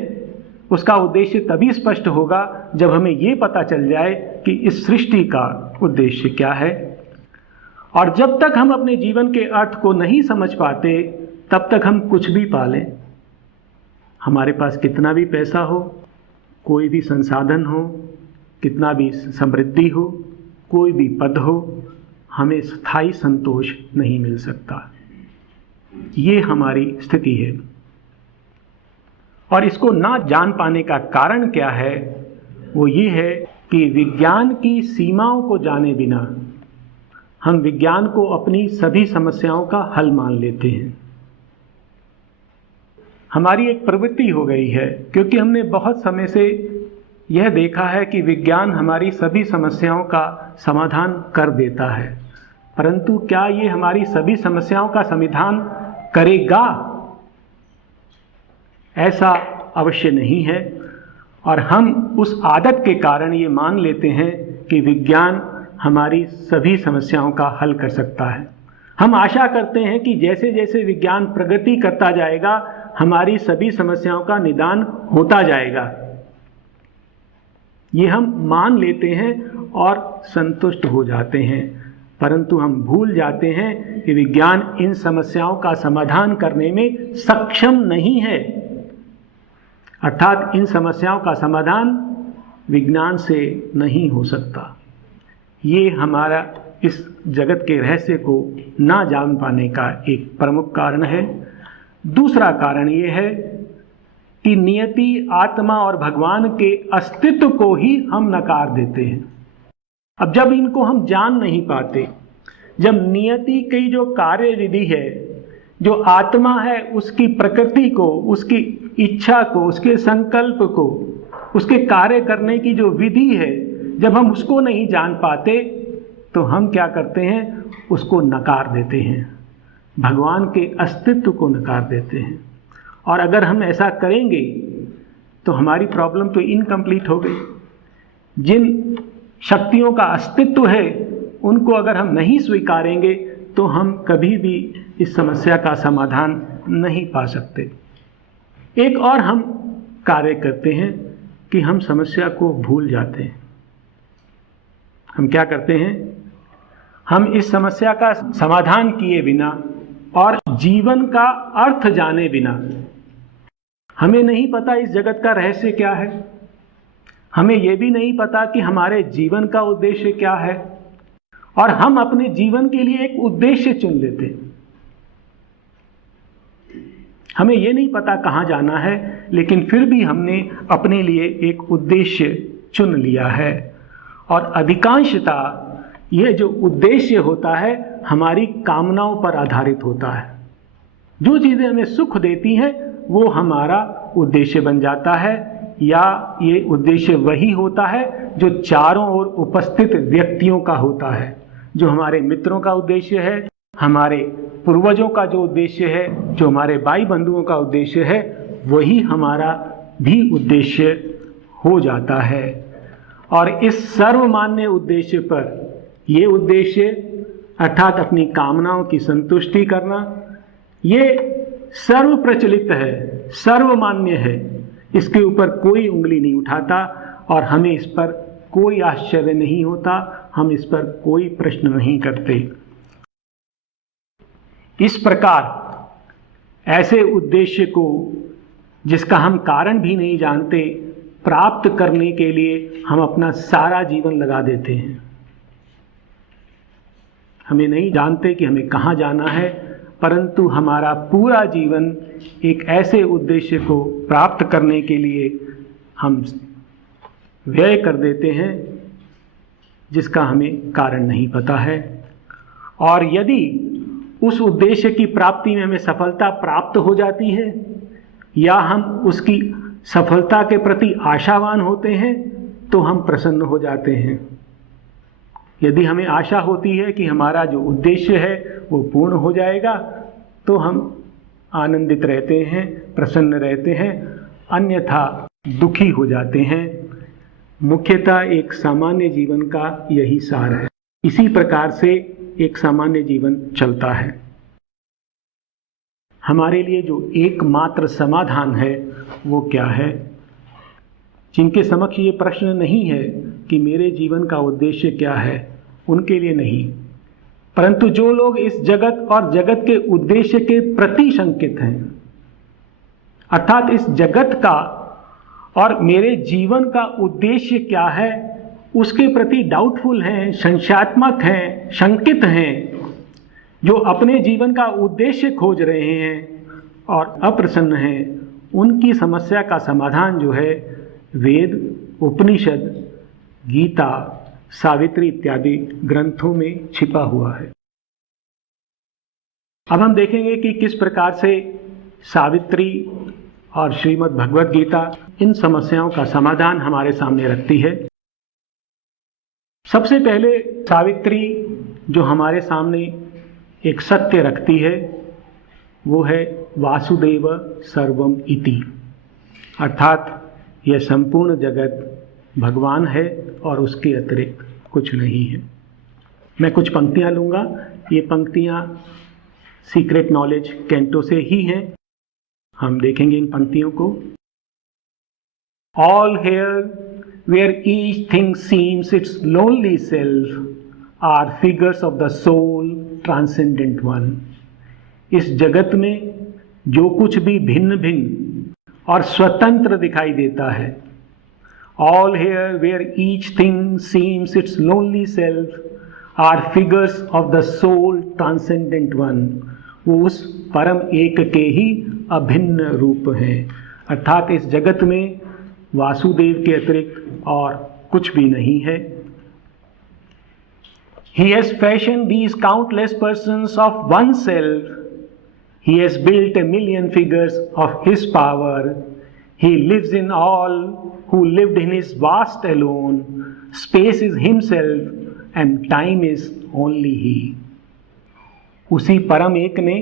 उसका उद्देश्य तभी स्पष्ट होगा जब हमें ये पता चल जाए कि इस सृष्टि का उद्देश्य क्या है। और जब तक हम अपने जीवन के अर्थ को नहीं समझ पाते, तब तक हम कुछ भी पालें, हमारे पास कितना भी पैसा हो, कोई भी संसाधन हो, कितना भी समृद्धि हो, कोई भी पद हो, हमें स्थायी संतोष नहीं मिल सकता। ये हमारी स्थिति है। और इसको ना जान पाने का कारण क्या है? वो ये है कि विज्ञान की सीमाओं को जाने बिना हम विज्ञान को अपनी सभी समस्याओं का हल मान लेते हैं। हमारी एक प्रवृत्ति हो गई है, क्योंकि हमने बहुत समय से यह देखा है कि विज्ञान हमारी सभी समस्याओं का समाधान कर देता है, परंतु क्या ये हमारी सभी समस्याओं का समाधान करेगा? ऐसा अवश्य नहीं है। और हम उस आदत के कारण ये मान लेते हैं कि विज्ञान हमारी सभी समस्याओं का हल कर सकता है। हम आशा करते हैं कि जैसे जैसे विज्ञान प्रगति करता जाएगा, हमारी सभी समस्याओं का निदान होता जाएगा। ये हम मान लेते हैं और संतुष्ट हो जाते हैं, परंतु हम भूल जाते हैं कि विज्ञान इन समस्याओं का समाधान करने में सक्षम नहीं है। अर्थात इन समस्याओं का समाधान विज्ञान से नहीं हो सकता। ये हमारा इस जगत के रहस्य को ना जान पाने का एक प्रमुख कारण है। दूसरा कारण ये है कि नियति, आत्मा और भगवान के अस्तित्व को ही हम नकार देते हैं। अब जब इनको हम जान नहीं पाते, जब नियति की जो कार्य विधि है, जो आत्मा है, उसकी प्रकृति को, उसकी इच्छा को, उसके संकल्प को, उसके कार्य करने की जो विधि है, जब हम उसको नहीं जान पाते तो हम क्या करते हैं? उसको नकार देते हैं, भगवान के अस्तित्व को नकार देते हैं। और अगर हम ऐसा करेंगे तो हमारी प्रॉब्लम तो इनकम्प्लीट हो गई। जिन शक्तियों का अस्तित्व है उनको अगर हम नहीं स्वीकारेंगे तो हम कभी भी इस समस्या का समाधान नहीं पा सकते। एक और हम कार्य करते हैं कि हम समस्या को भूल जाते हैं। हम क्या करते हैं? हम इस समस्या का समाधान किए बिना और जीवन का अर्थ जाने बिना, हमें नहीं पता इस जगत का रहस्य क्या है, हमें यह भी नहीं पता कि हमारे जीवन का उद्देश्य क्या है, और हम अपने जीवन के लिए एक उद्देश्य चुन लेते हैं। हमें यह नहीं पता कहाँ जाना है, लेकिन फिर भी हमने अपने लिए एक उद्देश्य चुन लिया है। और अधिकांशता यह जो उद्देश्य होता है हमारी कामनाओं पर आधारित होता है। जो चीज़ें हमें सुख देती हैं वो हमारा उद्देश्य बन जाता है, या ये उद्देश्य वही होता है जो चारों ओर उपस्थित व्यक्तियों का होता है। जो हमारे मित्रों का उद्देश्य है, हमारे पूर्वजों का जो उद्देश्य है, जो हमारे भाई बंधुओं का उद्देश्य है, वही हमारा भी उद्देश्य हो जाता है। और इस सर्वमान्य उद्देश्य पर, ये उद्देश्य अर्थात अपनी कामनाओं की संतुष्टि करना, ये सर्व प्रचलित है, सर्वमान्य है, इसके ऊपर कोई उंगली नहीं उठाता और हमें इस पर कोई आश्चर्य नहीं होता, हम इस पर कोई प्रश्न नहीं करते। इस प्रकार ऐसे उद्देश्य को, जिसका हम कारण भी नहीं जानते, प्राप्त करने के लिए हम अपना सारा जीवन लगा देते हैं। हमें नहीं जानते कि हमें कहाँ जाना है, परंतु हमारा पूरा जीवन एक ऐसे उद्देश्य को प्राप्त करने के लिए हम व्यय कर देते हैं जिसका हमें कारण नहीं पता है। और यदि उस उद्देश्य की प्राप्ति में हमें सफलता प्राप्त हो जाती है या हम उसकी सफलता के प्रति आशावान होते हैं तो हम प्रसन्न हो जाते हैं। यदि हमें आशा होती है कि हमारा जो उद्देश्य है वो पूर्ण हो जाएगा तो हम आनंदित रहते हैं, प्रसन्न रहते हैं, अन्यथा दुखी हो जाते हैं। मुख्यतः एक सामान्य जीवन का यही सार है। इसी प्रकार से एक सामान्य जीवन चलता है। हमारे लिए जो एकमात्र समाधान है वो क्या है? जिनके समक्ष ये प्रश्न नहीं है कि मेरे जीवन का उद्देश्य क्या है, उनके लिए नहीं, परंतु जो लोग इस जगत और जगत के उद्देश्य के प्रति शंकित हैं, अर्थात इस जगत का और मेरे जीवन का उद्देश्य क्या है उसके प्रति डाउटफुल हैं, संशयात्मक हैं, शंकित हैं, जो अपने जीवन का उद्देश्य खोज रहे हैं और अप्रसन्न हैं, उनकी समस्या का समाधान जो है वेद, उपनिषद, गीता, सावित्री इत्यादि ग्रंथों में छिपा हुआ है। अब हम देखेंगे कि किस प्रकार से सावित्री और श्रीमद् भगवद गीता इन समस्याओं का समाधान हमारे सामने रखती है। सबसे पहले सावित्री जो हमारे सामने एक सत्य रखती है वो है वासुदेव सर्वम इति, अर्थात यह संपूर्ण जगत भगवान है और उसके अतिरिक्त कुछ नहीं है। मैं कुछ पंक्तियां लूँगा, ये पंक्तियां सीक्रेट नॉलेज कैंटो से ही हैं। हम देखेंगे इन पंक्तियों को। All here where each thing seems its lonely self are figures of the soul transcendent one। इस जगत में जो कुछ भी भिन्न भिन्न और स्वतंत्र दिखाई देता है, all here where each thing seems its lonely self are figures of the soul transcendent one। वो उस परम एक के ही अभिन्न रूप हैं, अर्थात इस जगत में वासुदेव के अतिरिक्त और कुछ भी नहीं है। He has fashioned these countless persons of oneself. He has built a million figures of his power. He lives in all who lived in his vast alone. Space is himself and time is only he। उसी परम एक ने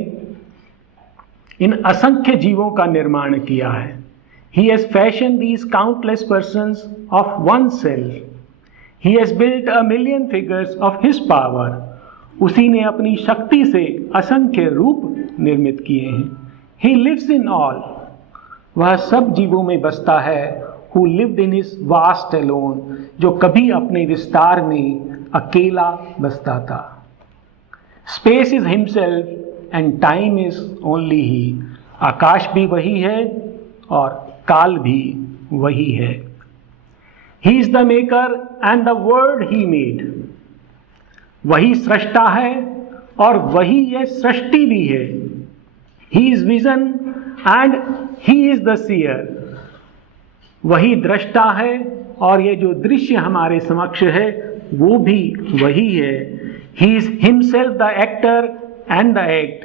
इन असंख्य जीवों का निर्माण किया है। He has fashioned these countless persons of oneself. He has built a million figures of his power. उसी ने अपनी शक्ति से असंख्य रूप निर्मित किए हैं। He lives in all। वह सब जीवों में बसता है। Who lived in his vast alone। जो कभी अपने विस्तार में अकेला बसता था। Space is himself and time is only he। आकाश भी वही है और काल भी वही है। He is the maker and the world he made। वही सृष्टा है और वही यह सृष्टि भी है। He is vision and he is the seer। वही दृष्टा है और यह जो दृश्य हमारे समक्ष है वो भी वही है। He is himself the actor and the act।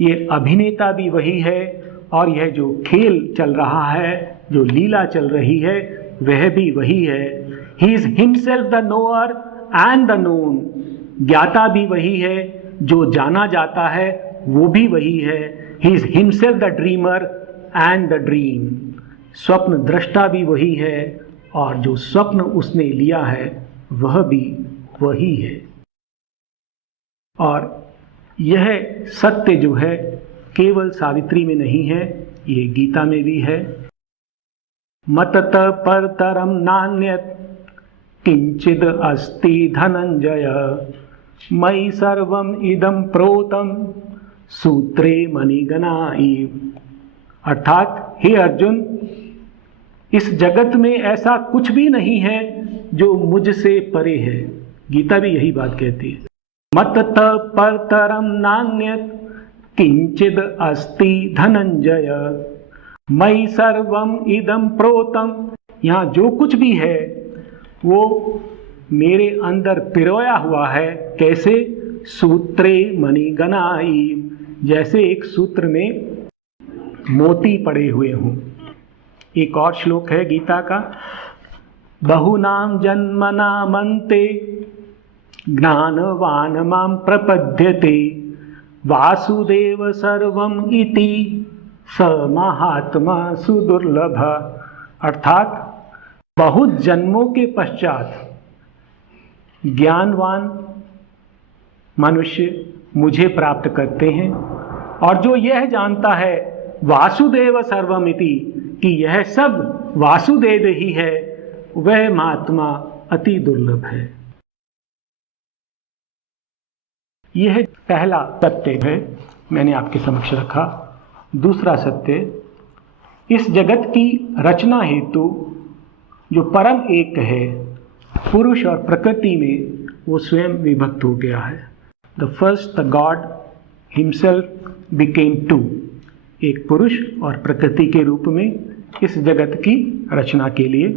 ये अभिनेता भी वही है और यह जो खेल चल रहा है, जो लीला चल रही है, वह भी वही है। He is himself the knower and the known। ज्ञाता भी वही है, जो जाना जाता है वो भी वही है। He is himself the dreamer and the dream। स्वप्न दृष्टा भी वही है और जो स्वप्न उसने लिया है वह भी वही है। और यह सत्य जो है केवल सावित्री में नहीं है, ये गीता में भी है। मतत परतरम नान्यत् किंचिद अस्ति धनंजय मयि सर्वम इदम प्रोतम सूत्रे मणिगणा इव। अर्थात हे अर्जुन, इस जगत में ऐसा कुछ भी नहीं है जो मुझसे परे है। गीता भी यही बात कहती है। मतत परतरम नान्यत् किंचिद अस्ति धनंजय मयि सर्वम इदम प्रोतम। यहाँ जो कुछ भी है वो मेरे अंदर पिरोया हुआ है। कैसे? सूत्रे मणिगणा इव, जैसे एक सूत्र में मोती पड़े हुए हों। एक और श्लोक है गीता का, बहुनाम जन्मनामन्ते ज्ञानवान मां प्रपद्यते वासुदेव सर्वम इति स महात्मा सुदुर्लभ। अर्थात बहुत जन्मों के पश्चात ज्ञानवान मनुष्य मुझे प्राप्त करते हैं, और जो यह जानता है वासुदेव सर्वमिति कि यह सब वासुदेव ही है, वह महात्मा अति दुर्लभ है। यह पहला सत्य है, मैंने आपके समक्ष रखा। दूसरा सत्य, इस जगत की रचना हेतु जो परम एक है, पुरुष और प्रकृति में, वो स्वयं विभक्त हो गया है। The first the God himself became two, एक पुरुष और प्रकृति के रूप में इस जगत की रचना के लिए।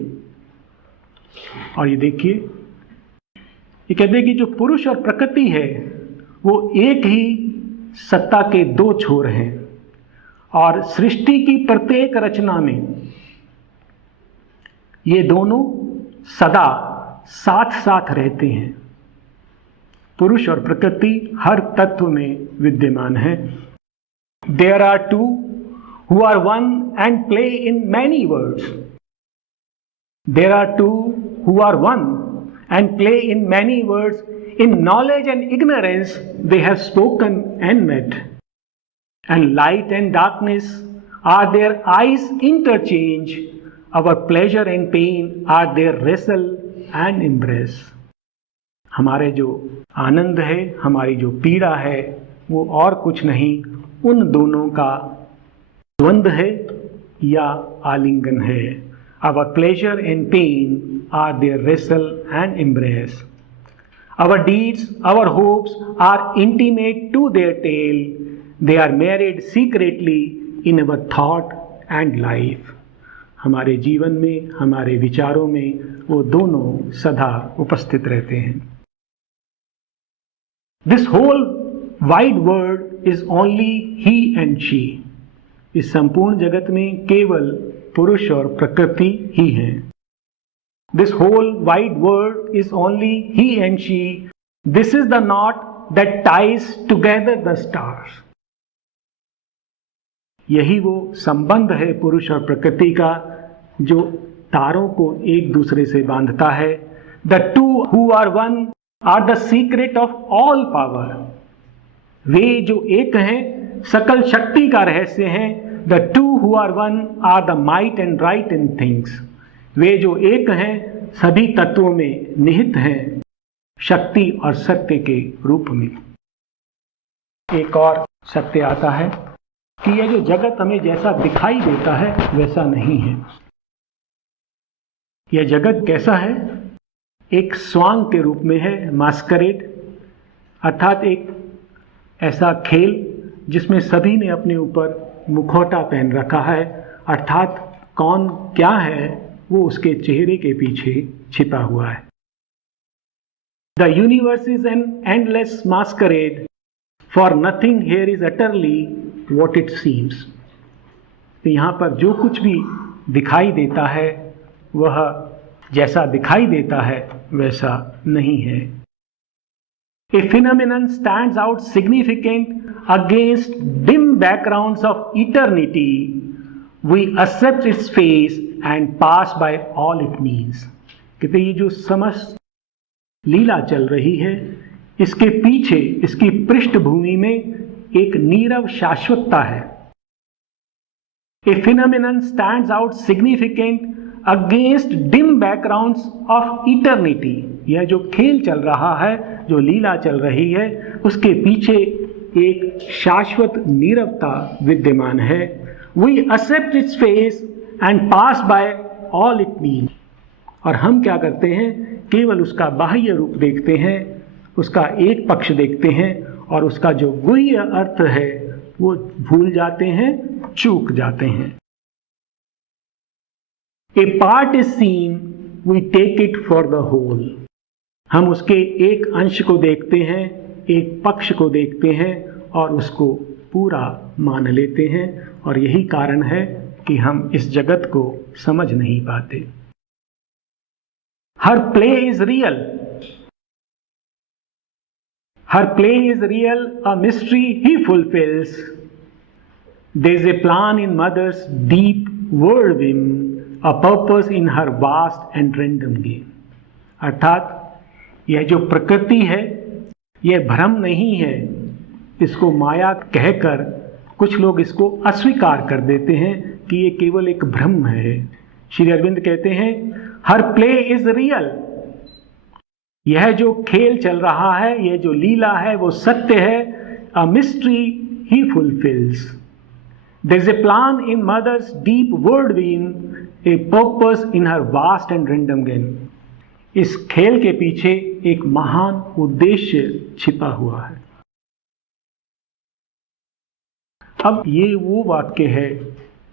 और ये देखिए, ये कहते हैं कि जो पुरुष और प्रकृति है वो एक ही सत्ता के दो छोर हैं, और सृष्टि की प्रत्येक रचना में ये दोनों सदा साथ साथ रहते हैं। पुरुष और प्रकृति हर तत्व में विद्यमान है। There are two who are one and play in many words. There are two who are one and play in many words. In knowledge and ignorance they have spoken and met. And light and darkness are their eyes interchange. Our pleasure and pain are their wrestle and embrace. हमारे जो आनंद है, हमारी जो पीड़ा है, वो और कुछ नहीं, उन दोनों का द्वंद्व है या आलिंगन है। Our pleasure and pain are their wrestle and embrace. Our deeds, our hopes are intimate to their tale. They are married secretly in our thought and life. हमारे जीवन में, हमारे विचारों में वो दोनों सदा उपस्थित रहते हैं। This whole wide world is only he and she. इस संपूर्ण जगत में केवल पुरुष और प्रकृति ही हैं। This whole wide world is only he and she. This is the knot that ties together the stars. यही वो संबंध है पुरुष और प्रकृति का जो तारों को एक दूसरे से बांधता है। The two who are one are the secret of all power. वे जो एक हैं सकल शक्ति का रहस्य हैं। The two who are one are the might and right in things. वे जो एक हैं सभी तत्वों में निहित हैं, शक्ति और सत्य के रूप में। एक और सत्य आता है कि यह जो जगत हमें जैसा दिखाई देता है वैसा नहीं है। यह जगत कैसा है? एक स्वांग के रूप में है, मास्करेड, अर्थात एक ऐसा खेल जिसमें सभी ने अपने ऊपर मुखौटा पहन रखा है, अर्थात कौन क्या है वो उसके चेहरे के पीछे छिपा हुआ है। The universe is an endless masquerade, for nothing here is utterly what it seems. तो यहाँ पर जो कुछ भी दिखाई देता है वह जैसा दिखाई देता है वैसा नहीं है। A phenomenon stands out significant against dim backgrounds of eternity. We accept its face and pass by all it means. कहते ये जो समस्त लीला चल रही है इसके पीछे, इसकी पृष्ठभूमि में एक नीरव शाश्वतता है। A phenomenon stands out significant against dim backgrounds of eternity. यह जो खेल चल रहा है, जो लीला चल रही है, उसके पीछे एक शाश्वत नीरवता विद्यमान है। We accept its face and pass by all it mean. और हम क्या करते हैं, केवल उसका बाह्य रूप देखते हैं, उसका एक पक्ष देखते हैं और उसका जो गुह्य अर्थ है वो भूल जाते हैं, चूक जाते हैं। A part is seen, we take it for the whole. हम उसके एक अंश को देखते हैं, एक पक्ष को देखते हैं और उसको पूरा मान लेते हैं, और यही कारण है कि हम इस जगत को समझ नहीं पाते। Her play is real, her play is real, a mystery he fulfils. There is a plan in mother's deep world whim, a purpose in her vast and random game. अर्थात यह जो प्रकृति है यह भ्रम नहीं है, इसको माया कहकर कुछ लोग इसको अस्वीकार कर देते हैं कि ये केवल एक भ्रम है। श्री अरविंद कहते हैं हर प्ले इज रियल, यह जो खेल चल रहा है, यह जो लीला है वो सत्य है। A mystery he fulfils, there is a plan in mother's deep world whim, a purpose in her vast and random game. इस खेल के पीछे एक महान उद्देश्य छिपा हुआ है। अब ये वो वाक्य है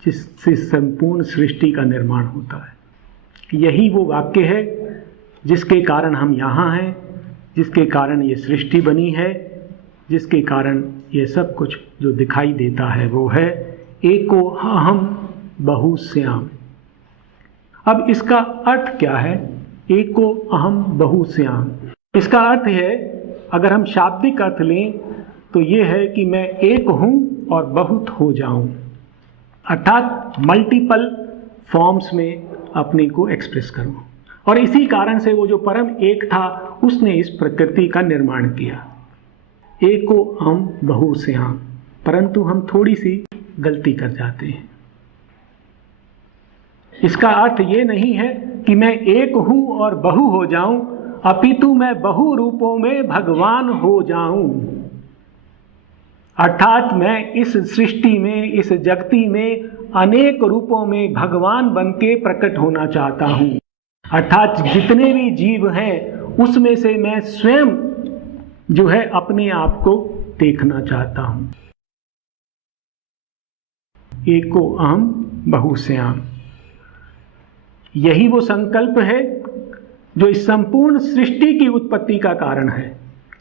जिससे संपूर्ण सृष्टि का निर्माण होता है। यही वो वाक्य है जिसके कारण हम यहाँ हैं, जिसके कारण ये सृष्टि बनी है, जिसके कारण ये सब कुछ जो दिखाई देता है वो है एको अहम बहुश्याम। अब इसका अर्थ क्या है, एको अहम बहुश्याम? इसका अर्थ है, अगर हम शाब्दिक अर्थ लें तो ये है कि मैं एक हूँ और बहुत हो जाऊं, अर्थात मल्टीपल फॉर्म्स में अपने को एक्सप्रेस करूं। और इसी कारण से वो जो परम एक था उसने इस प्रकृति का निर्माण किया। एको हम बहुश्याम, परंतु हम थोड़ी सी गलती कर जाते हैं। इसका अर्थ ये नहीं है कि मैं एक हूं और बहु हो जाऊं, अपितु मैं बहु रूपों में भगवान हो जाऊं। अर्थात मैं इस सृष्टि में, इस जगती में अनेक रूपों में भगवान बन के प्रकट होना चाहता हूं। अर्थात जितने भी जीव हैं उसमें से मैं स्वयं जो है अपने आप को देखना चाहता हूं। एको अहम बहुश्याम, यही वो संकल्प है जो इस संपूर्ण सृष्टि की उत्पत्ति का कारण है।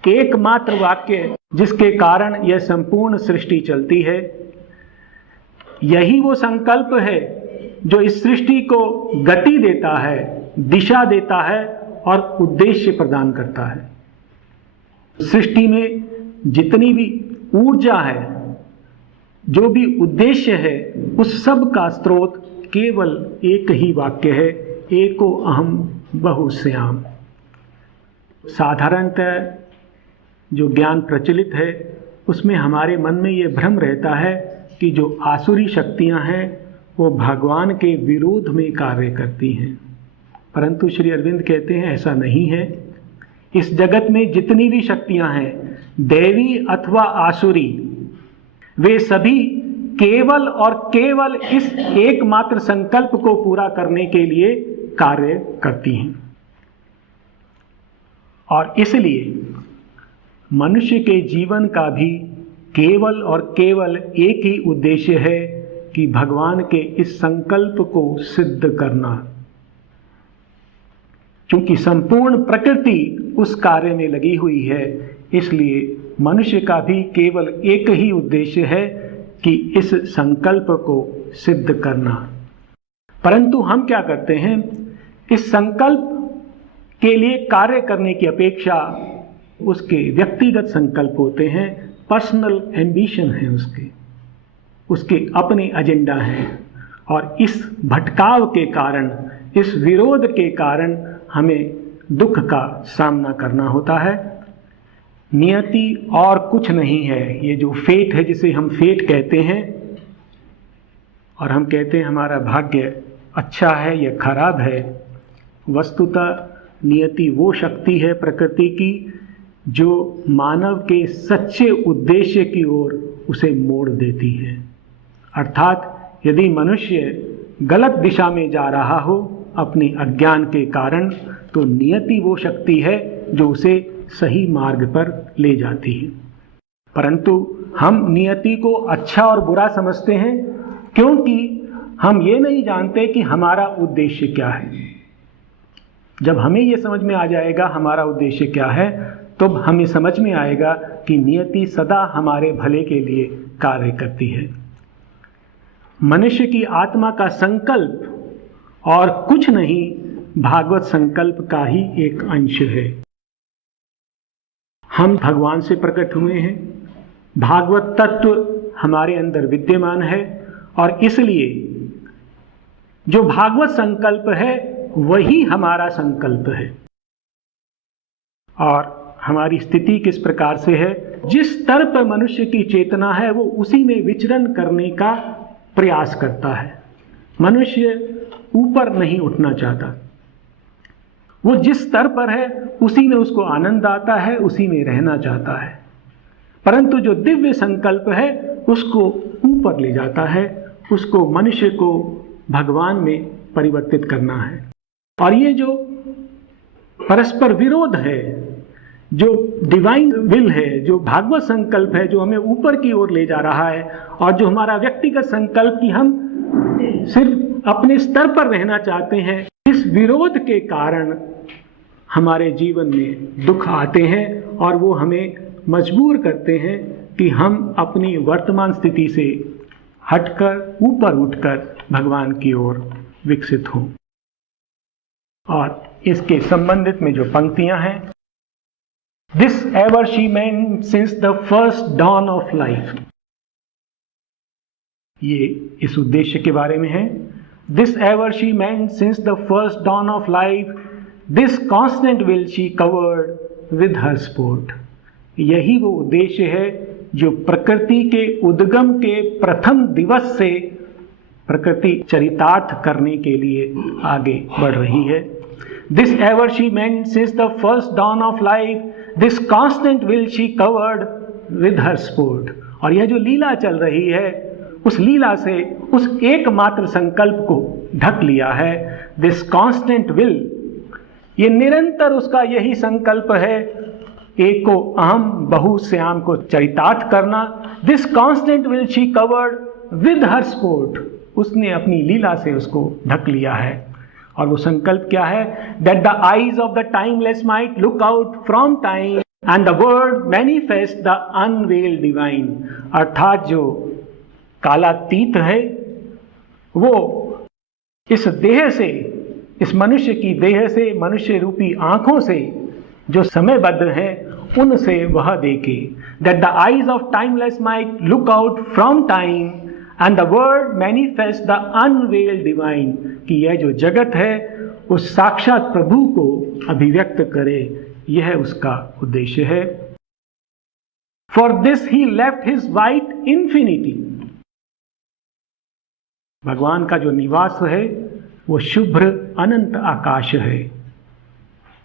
एकमात्र वाक्य जिसके कारण यह संपूर्ण सृष्टि चलती है, यही वो संकल्प है जो इस सृष्टि को गति देता है, दिशा देता है और उद्देश्य प्रदान करता है। सृष्टि में जितनी भी ऊर्जा है, जो भी उद्देश्य है, उस सब का स्रोत केवल एक ही वाक्य है, एको अहम बहुश्याम। साधारणतः जो ज्ञान प्रचलित है उसमें हमारे मन में ये भ्रम रहता है कि जो आसुरी शक्तियां हैं वो भगवान के विरोध में कार्य करती हैं, परंतु श्री अरविंद कहते हैं ऐसा नहीं है। इस जगत में जितनी भी शक्तियां हैं, दैवी अथवा आसुरी, वे सभी केवल और केवल इस एकमात्र संकल्प को पूरा करने के लिए कार्य करती हैं। और इसलिए मनुष्य के जीवन का भी केवल और केवल एक ही उद्देश्य है कि भगवान के इस संकल्प को सिद्ध करना। क्योंकि संपूर्ण प्रकृति उस कार्य में लगी हुई है, इसलिए मनुष्य का भी केवल एक ही उद्देश्य है कि इस संकल्प को सिद्ध करना। परंतु हम क्या करते हैं, इस संकल्प के लिए कार्य करने की अपेक्षा उसके व्यक्तिगत संकल्प होते हैं, पर्सनल एम्बिशन है उसके अपने एजेंडा हैं। और इस भटकाव के कारण, इस विरोध के कारण हमें दुख का सामना करना होता है। नियति और कुछ नहीं है। ये जो फेट है, जिसे हम फेट कहते हैं, और हम कहते हैं हमारा भाग्य अच्छा है या खराब है, वस्तुतः नियति वो शक्ति है प्रकृति की जो मानव के सच्चे उद्देश्य की ओर उसे मोड़ देती है। अर्थात यदि मनुष्य गलत दिशा में जा रहा हो अपने अज्ञान के कारण, तो नियति वो शक्ति है जो उसे सही मार्ग पर ले जाती है। परंतु हम नियति को अच्छा और बुरा समझते हैं क्योंकि हम ये नहीं जानते कि हमारा उद्देश्य क्या है। जब हमें ये समझ में आ जाएगा हमारा उद्देश्य क्या है, तो हमें समझ में आएगा कि नियति सदा हमारे भले के लिए कार्य करती है। मनुष्य की आत्मा का संकल्प और कुछ नहीं भागवत संकल्प का ही एक अंश है। हम भगवान से प्रकट हुए हैं, भागवत तत्व हमारे अंदर विद्यमान है, और इसलिए जो भागवत संकल्प है वही हमारा संकल्प है। और हमारी स्थिति किस प्रकार से है, जिस स्तर पर मनुष्य की चेतना है वो उसी में विचरण करने का प्रयास करता है। मनुष्य ऊपर नहीं उठना चाहता, वो जिस स्तर पर है उसी में उसको आनंद आता है, उसी में रहना चाहता है। परंतु जो दिव्य संकल्प है उसको ऊपर ले जाता है, उसको मनुष्य को भगवान में परिवर्तित करना है। और ये जो परस्पर विरोध है, जो डिवाइन विल है, जो भागवत संकल्प है, जो हमें ऊपर की ओर ले जा रहा है, और जो हमारा व्यक्तिगत संकल्प कि हम सिर्फ अपने स्तर पर रहना चाहते हैं, इस विरोध के कारण हमारे जीवन में दुख आते हैं और वो हमें मजबूर करते हैं कि हम अपनी वर्तमान स्थिति से हटकर ऊपर उठकर भगवान की ओर विकसित हों। और इसके संबंधित में जो पंक्तियां हैं, This ever she meant since the first dawn of life, ये इस उद्देश्य के बारे में है। This ever she meant since the first dawn of life, this constant will she covered with her sport. यही वो उद्देश्य है जो प्रकृति के उद्गम के प्रथम दिवस से प्रकृति चरितार्थ करने के लिए आगे बढ़ रही है। This ever she meant since the first dawn of life, this constant will she covered with her sport. और यह जो लीला चल रही है, उस लीला से उस एकमात्र संकल्प को ढक लिया है। This constant will, ये निरंतर उसका यही संकल्प है, एको अहम बहु श्याम को चरितार्थ करना। This constant will she covered with her sport, उसने अपनी लीला से उसको ढक लिया है। और वो संकल्प क्या है? That the eyes of the timeless might look out from time and the word manifest the unveiled divine. अर्थात जो कालातीत है वो इस देह से, इस मनुष्य की देह से, मनुष्य रूपी आंखों से जो समयबद्ध है उनसे वह देखे। That the eyes of timeless might look out from time and the word manifest the unveiled divine, कि यह जो जगत है उस साक्षात प्रभु को अभिव्यक्त करे, यह उसका उद्देश्य है। For this he left his white infinity. भगवान का जो निवास है वो शुभ्र अनंत आकाश है।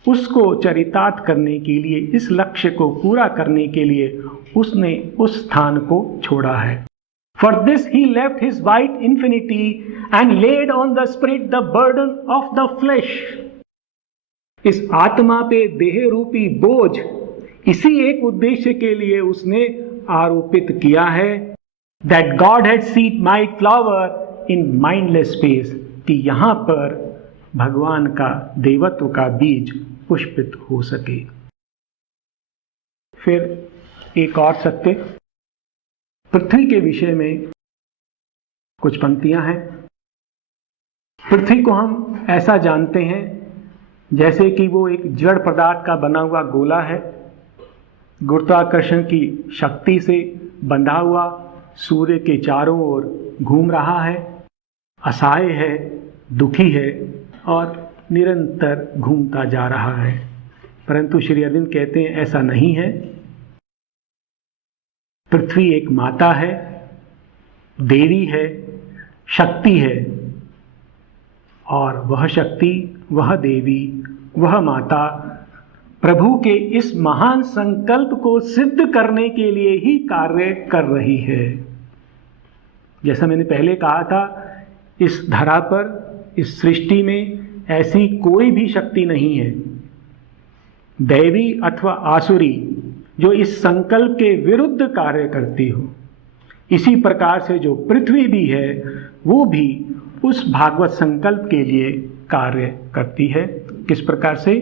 उसको चरितार्थ करने के लिए, इस लक्ष्य को पूरा करने के लिए उसने उस स्थान को छोड़ा है। For this he left his white infinity and laid on the spirit the burden of the flesh. इस आत्मा पे देह रूपी बोझ इसी एक उद्देश्य के लिए उसने आरोपित किया है। That Godhead seed might flower in mindless space, कि यहाँ पर भगवान का देवत्व का बीज पुष्पित हो सके। फिर एक और सत्य, पृथ्वी के विषय में कुछ पंक्तियां हैं। पृथ्वी को हम ऐसा जानते हैं जैसे कि वो एक जड़ पदार्थ का बना हुआ गोला है, गुरुत्वाकर्षण की शक्ति से बंधा हुआ, सूर्य के चारों ओर घूम रहा है, असहाय है, दुखी है और निरंतर घूमता जा रहा है। परंतु श्री अरविंद कहते हैं ऐसा नहीं है। पृथ्वी एक माता है, देवी है, शक्ति है, और वह शक्ति, वह देवी, वह माता प्रभु के इस महान संकल्प को सिद्ध करने के लिए ही कार्य कर रही है। जैसा मैंने पहले कहा था, इस धरा पर, इस सृष्टि में ऐसी कोई भी शक्ति नहीं है, दैवी अथवा आसुरी, जो इस संकल्प के विरुद्ध कार्य करती हो। इसी प्रकार से जो पृथ्वी भी है, वो भी उस भागवत संकल्प के लिए कार्य करती है। किस प्रकार से?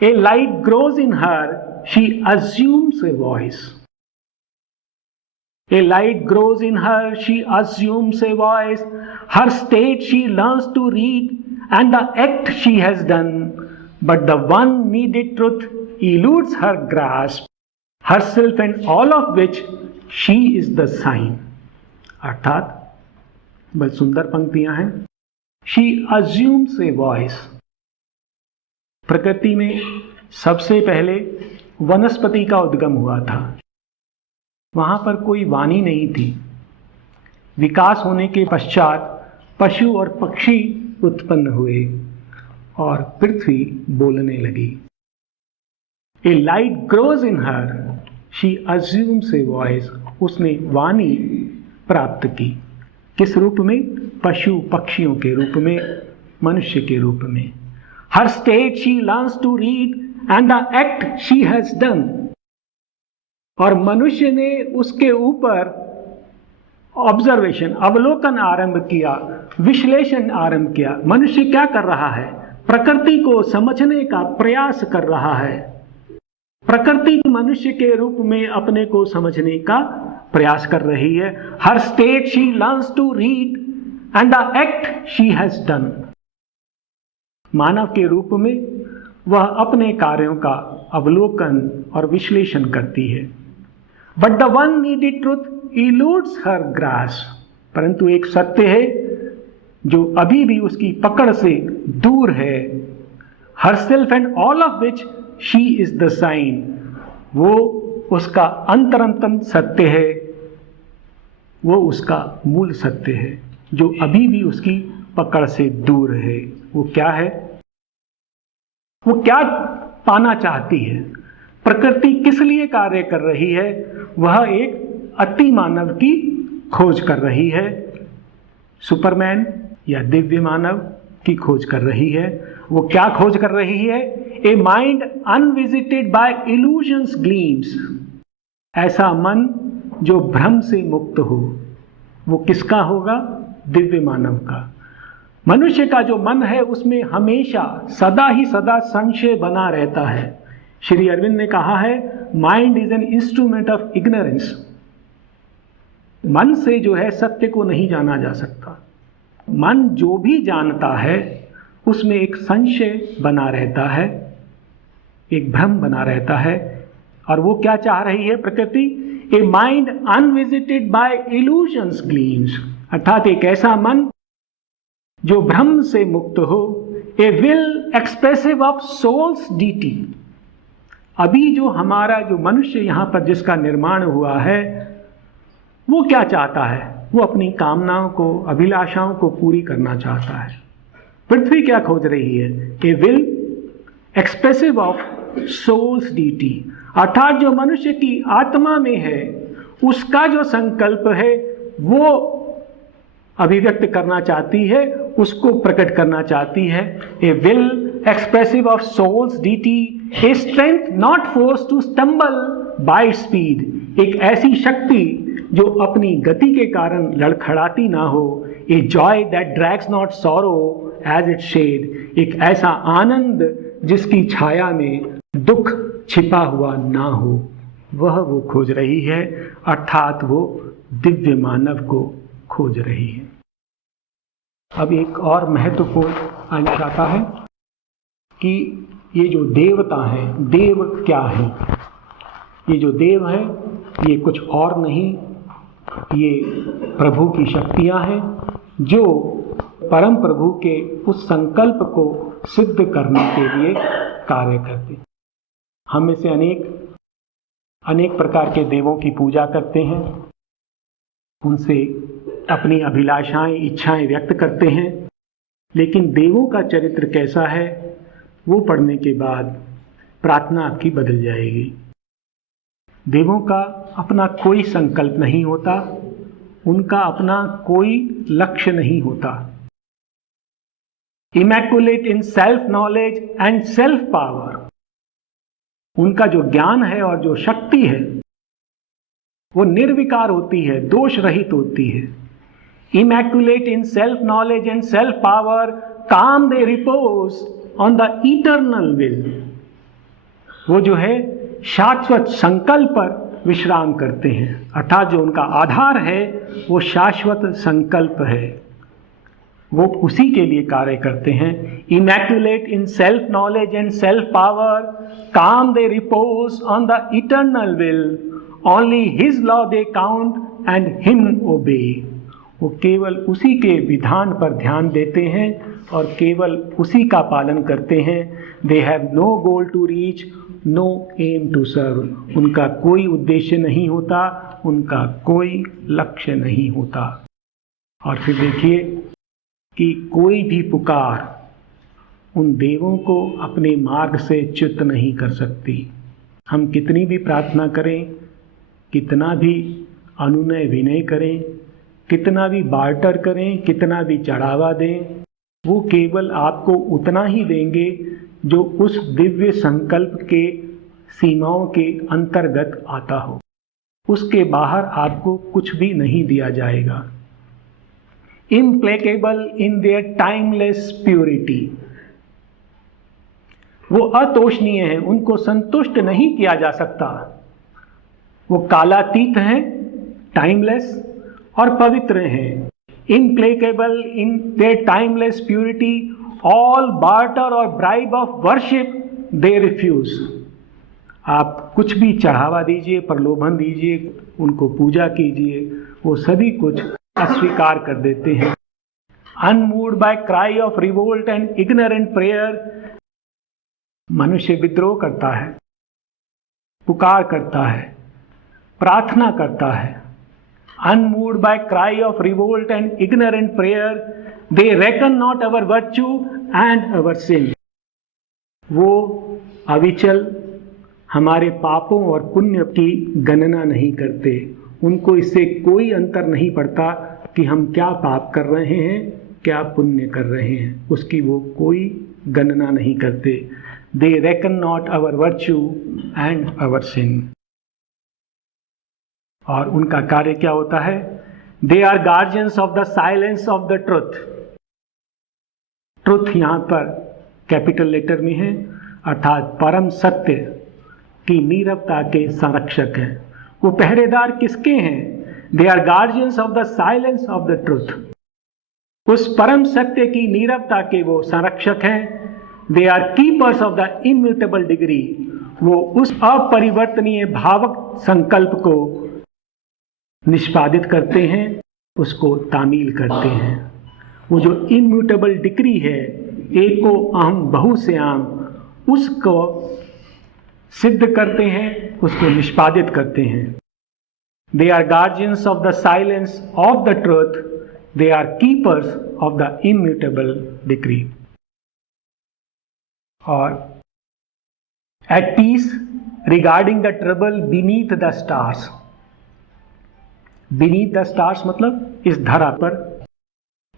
A light grows in her, she assumes a voice. A light grows in her, she assumes a voice. Her state she learns to read, and the act she has done. But the one needed truth eludes her grasp, herself and all of which she is the sign. अर्थात बहुत सुंदर पंक्तियां हैं। She assumes a voice. प्रकृति में सबसे पहले वनस्पति का उद्गम हुआ था। वहां पर कोई वाणी नहीं थी। विकास होने के पश्चात पशु और पक्षी उत्पन्न हुए और पृथ्वी बोलने लगी। A light grows in her, she assumes a voice. उसने वाणी प्राप्त की। किस रूप में? पशु पक्षियों के रूप में, मनुष्य के रूप में। Her state she learns to read, and the act she has done. और मनुष्य ने उसके ऊपर ऑब्जर्वेशन, अवलोकन आरंभ किया, विश्लेषण आरंभ किया। मनुष्य क्या कर रहा है? प्रकृति को समझने का प्रयास कर रहा है। प्रकृति मनुष्य के रूप में अपने को समझने का प्रयास कर रही है। Her state she learns to read, and the act she has done. मानव के रूप में वह अपने कार्यों का अवलोकन और विश्लेषण करती है। But the one needed truth eludes her grasp. परंतु एक सत्य है जो अभी भी उसकी पकड़ से दूर है। Herself and all of which she is the sign. वो उसका अंतरंतम सत्य है, वो उसका मूल सत्य है जो अभी भी उसकी पकड़ से दूर है। वो क्या है? वो क्या पाना चाहती है? प्रकृति किस लिए कार्य कर रही है? वह एक अति मानव की खोज कर रही है। सुपरमैन या दिव्य मानव की खोज कर रही है। वो क्या खोज कर रही है? A mind unvisited by illusions gleams. ऐसा मन जो भ्रम से मुक्त हो। वो किसका होगा? दिव्य मानव का। मनुष्य का जो मन है उसमें हमेशा सदा ही सदा संशय बना रहता है। श्री अरविंद ने कहा है, mind is an instrument of ignorance. मन से जो है सत्य को नहीं जाना जा सकता। मन जो भी जानता है उसमें एक संशय बना रहता है, एक भ्रम बना रहता है। और वो क्या चाह रही है प्रकृति? A mind unvisited by illusions gleams. अर्थात एक ऐसा मन जो भ्रम से मुक्त हो। A will expressive of soul's deity. अभी जो हमारा जो मनुष्य यहां पर जिसका निर्माण हुआ है, वो क्या चाहता है? वो अपनी कामनाओं को, अभिलाषाओं को पूरी करना चाहता है। पृथ्वी क्या खोज रही है? A will expressive of soul's deity. अर्थात जो मनुष्य की आत्मा में है उसका जो संकल्प है वो अभिव्यक्त करना चाहती है, उसको प्रकट करना चाहती है। A will expressive of soul's deity, a strength not force to stumble by speed. एक ऐसी शक्ति जो अपनी गति के कारण लड़खड़ाती ना हो। A joy that drags not sorrow as it shed. एक ऐसा आनंद जिसकी छाया में दुख छिपा हुआ ना हो, वह वो खोज रही है। अर्थात वो दिव्य मानव को खोज रही है। अब एक और महत्वपूर्ण अंश आता है कि ये जो देवता हैं, देव क्या है? ये जो देव है ये कुछ और नहीं, ये प्रभु की शक्तियां हैं जो परम प्रभु के उस संकल्प को सिद्ध करने के लिए कार्य करते हैं। हम में से अनेक अनेक प्रकार के देवों की पूजा करते हैं, उनसे अपनी अभिलाषाएं, इच्छाएं व्यक्त करते हैं, लेकिन देवों का चरित्र कैसा है वो पढ़ने के बाद प्रार्थना आपकी बदल जाएगी। देवों का अपना कोई संकल्प नहीं होता, उनका अपना कोई लक्ष्य नहीं होता। Immaculate in self knowledge and self power, उनका जो ज्ञान है और जो शक्ति है वो निर्विकार होती है, दोष रहित होती है। Immaculate in self knowledge and self power, calm they repose on the eternal will. वो जो है शाश्वत संकल्प पर विश्राम करते हैं, अर्थात जो उनका आधार है वो शाश्वत संकल्प है, वो उसी के लिए कार्य करते हैं। Immaculate in self knowledge and self power, calm they repose on the eternal will. Only His law they count and Him obey. वो केवल उसी के विधान पर ध्यान देते हैं और केवल उसी का पालन करते हैं। They have no goal to reach, no aim to serve, उनका कोई उद्देश्य नहीं होता, उनका कोई लक्ष्य नहीं होता। और फिर देखिए कि कोई भी पुकार उन देवों को अपने मार्ग से च्युत नहीं कर सकती। हम कितनी भी प्रार्थना करें, कितना भी अनुनय विनय करें, कितना भी बार्टर करें, कितना भी चढ़ावा दें, वो केवल आपको उतना ही देंगे जो उस दिव्य संकल्प के सीमाओं के अंतर्गत आता हो। उसके बाहर आपको कुछ भी नहीं दिया जाएगा। Implacable in their timeless purity, वो अतोषणीय हैं, उनको संतुष्ट नहीं किया जा सकता। वो कालातीत हैं, टाइमलेस और पवित्र हैं। Implacable in their timeless purity, all barter or bribe of worship they refuse. आप कुछ भी चढ़ावा दीजिए, प्रलोभन दीजिए, उनको पूजा कीजिए, वो सभी कुछ अस्वीकार कर देते हैं। Unmoved by cry of revolt and ignorant prayer, मनुष्य विद्रोह करता है, पुकार करता है, प्रार्थना करता है। Unmoved by cry of revolt and ignorant prayer, they reckon not our virtue and our sin. वो अविचल हमारे पापों और पुण्य की गणना नहीं करते। उनको इससे कोई अंतर नहीं पड़ता कि हम क्या पाप कर रहे हैं, क्या पुण्य कर रहे हैं, उसकी वो कोई गणना नहीं करते। They reckon not our virtue and our sin. और उनका कार्य क्या होता है? They are guardians of the silence of the truth. Truth यहाँ पर कैपिटल लेटर में है, अर्थात परम सत्य की नीरवता के संरक्षक हैं। वो पहरेदार किसके हैं? They are guardians of the silence of the truth. उस परम सत्य की नीरवता के वो संरक्षक हैं। They are keepers of the immutable degree. वो उस अपरिवर्तनीय भावक संकल्प को निष्पादित करते हैं, उसको तामील करते हैं। वो जो इम्यूटेबल डिग्री है, एको अहम बहुश्याम, उसको सिद्ध करते हैं, उसको निष्पादित करते हैं। They are guardians of the silence of the truth, they are keepers of the immutable degree. और at peace regarding the trouble beneath the stars. Beneath the stars मतलब इस धरा पर,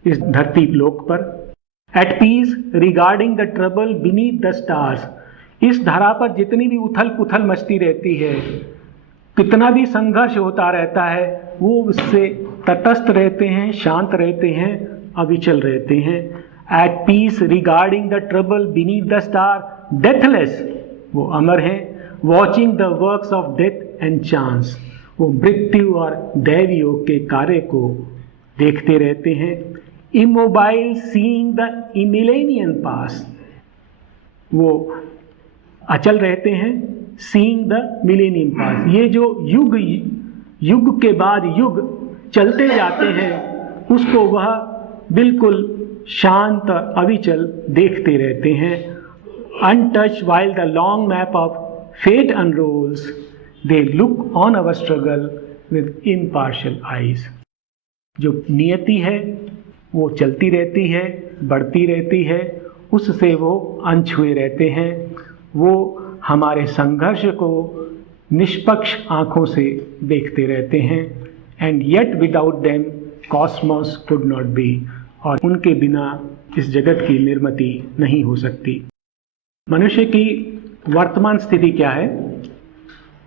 इस धरती लोक पर। At peace regarding the trouble beneath the stars, इस धरा पर जितनी भी उथल पुथल मचती रहती है, कितना भी संघर्ष होता रहता है, वो उससे तटस्थ रहते हैं, शांत रहते हैं, अविचल रहते हैं। At peace regarding the trouble beneath the star, deathless, वो अमर हैं। Watching the works of death and chance, वो मृत्यु और दैव योग के कार्य को देखते रहते हैं। इमोबाइल सीइंग द मिलेनियम पास, वो अचल रहते हैं। सीइंग द मिलेनियम पास, ये जो युग के बाद युग चलते जाते हैं, उसको वह बिल्कुल शांत अविचल देखते रहते हैं। Untouched while the long map of fate unrolls, they look on our struggle with impartial eyes. जो नियति है वो चलती रहती है, बढ़ती रहती है, उससे वो अनछुए रहते हैं। वो हमारे संघर्ष को निष्पक्ष आँखों से देखते रहते हैं। And yet without them Cosmos could not be, और उनके बिना इस जगत की निर्मिति नहीं हो सकती। मनुष्य की वर्तमान स्थिति क्या है?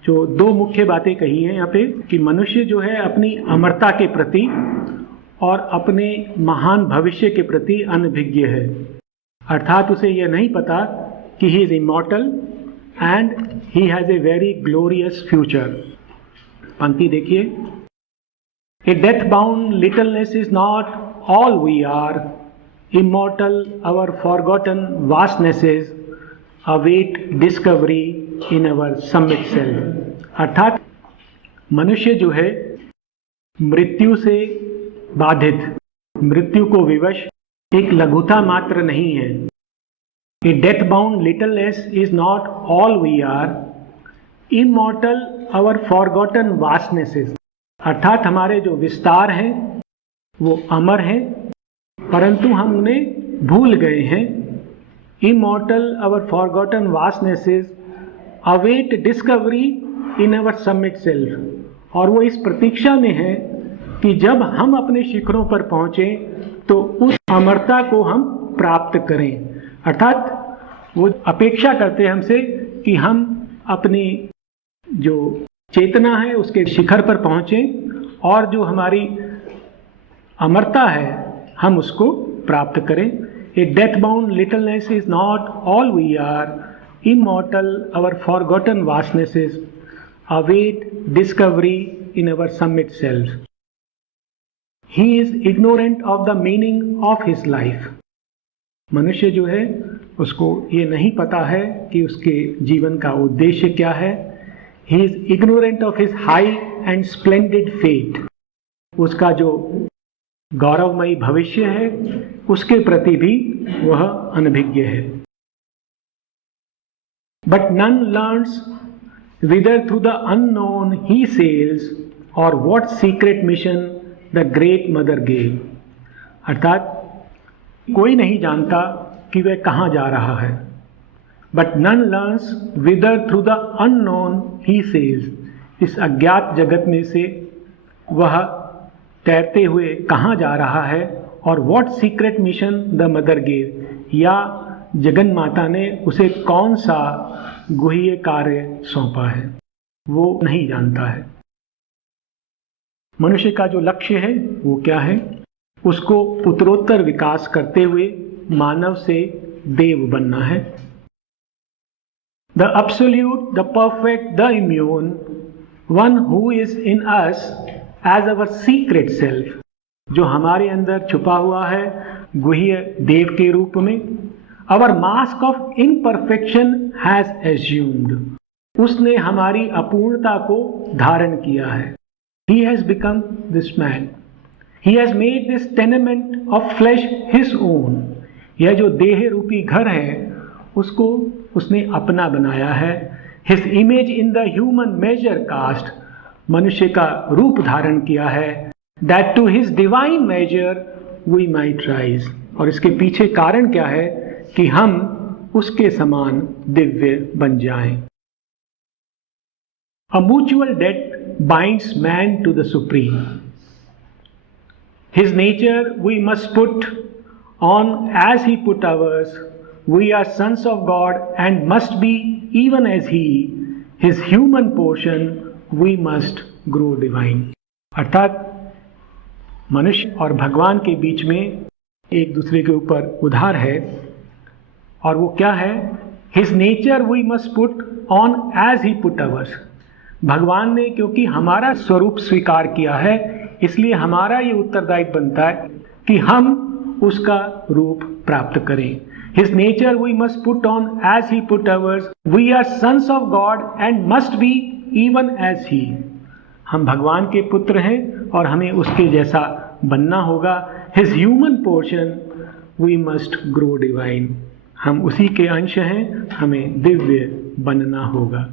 जो दो मुख्य बातें कही हैं यहाँ पे कि मनुष्य जो है अपनी अमरता के प्रति और अपने महान भविष्य के प्रति अनभिज्ञ है। अर्थात उसे यह नहीं पता कि he is immortal and he has a very glorious future. पंक्ति देखिए, a death bound littleness is not all we are, immortal our forgotten vastnesses await discovery in our summit self. अर्थात मनुष्य जो है मृत्यु से बाधित, मृत्यु को विवश एक लघुता मात्र नहीं है। A death bound littleness is not all we are, immortal our forgotten vastnesses. अर्थात हमारे जो विस्तार हैं वो अमर हैं, परंतु हम उन्हें भूल गए हैं। Immortal our forgotten vastnesses await discovery in our summit self, और वो इस प्रतीक्षा में है कि जब हम अपने शिखरों पर पहुँचें तो उस अमरता को हम प्राप्त करें। अर्थात वो अपेक्षा करते हैं हमसे कि हम अपनी जो चेतना है उसके शिखर पर पहुँचें और जो हमारी अमरता है हम उसको प्राप्त करें। A death-bound littleness is not all we are, immortal our forgotten vastnesses await discovery in our summit self. He is ignorant of the meaning of his life. मनुष्य जो है उसको ये नहीं पता है कि उसके जीवन का उद्देश्य क्या है। He is ignorant of his high and splendid fate. उसका जो गौरवमयी भविष्य है उसके प्रति भी वह अनभिज्ञ है। But none learns whither through the unknown he sails, or what secret mission the great mother gave. अर्थात कोई नहीं जानता कि वह कहाँ जा रहा है। But none learns whither through the unknown he sails. इस अज्ञात जगत में से वह तैरते हुए कहाँ जा रहा है, और what secret mission the mother gave, या जगन माता ने उसे कौन सा गुह्य कार्य सौंपा है, वो नहीं जानता है। मनुष्य का जो लक्ष्य है वो क्या है? उसको उत्तरोत्तर विकास करते हुए मानव से देव बनना है। The absolute, the perfect, the immune, one who is in us as our secret self, जो हमारे अंदर छुपा हुआ है गुह्य देव के रूप में। Our mask of imperfection has assumed, उसने हमारी अपूर्णता को धारण किया है। He has become this man, he has made this tenement of flesh his own, यह जो देह रूपी घर है उसको उसने अपना बनाया है। His image in the human measure cast, मनुष्य का रूप धारण किया है। That to his divine measure we might rise, और इसके पीछे कारण क्या है कि हम उसके समान दिव्य बन जाएं। A mutual debt binds man to the supreme. His nature we must put on as he put ours. We are sons of God and must be even as he. His human portion we must grow divine. अर्थात मनुष्य और भगवान के बीच में एक दूसरे के ऊपर उधार है, और वो क्या है? His nature we must put on as he put ours. भगवान ने क्योंकि हमारा स्वरूप स्वीकार किया है, इसलिए हमारा ये उत्तरदायित्व बनता है कि हम उसका रूप प्राप्त करें। His nature we must put on as he put ours, we are sons of God and must be even as he. हम भगवान के पुत्र हैं और हमें उसके जैसा बनना होगा। His human portion we must grow divine, हम उसी के अंश हैं, हमें दिव्य बनना होगा।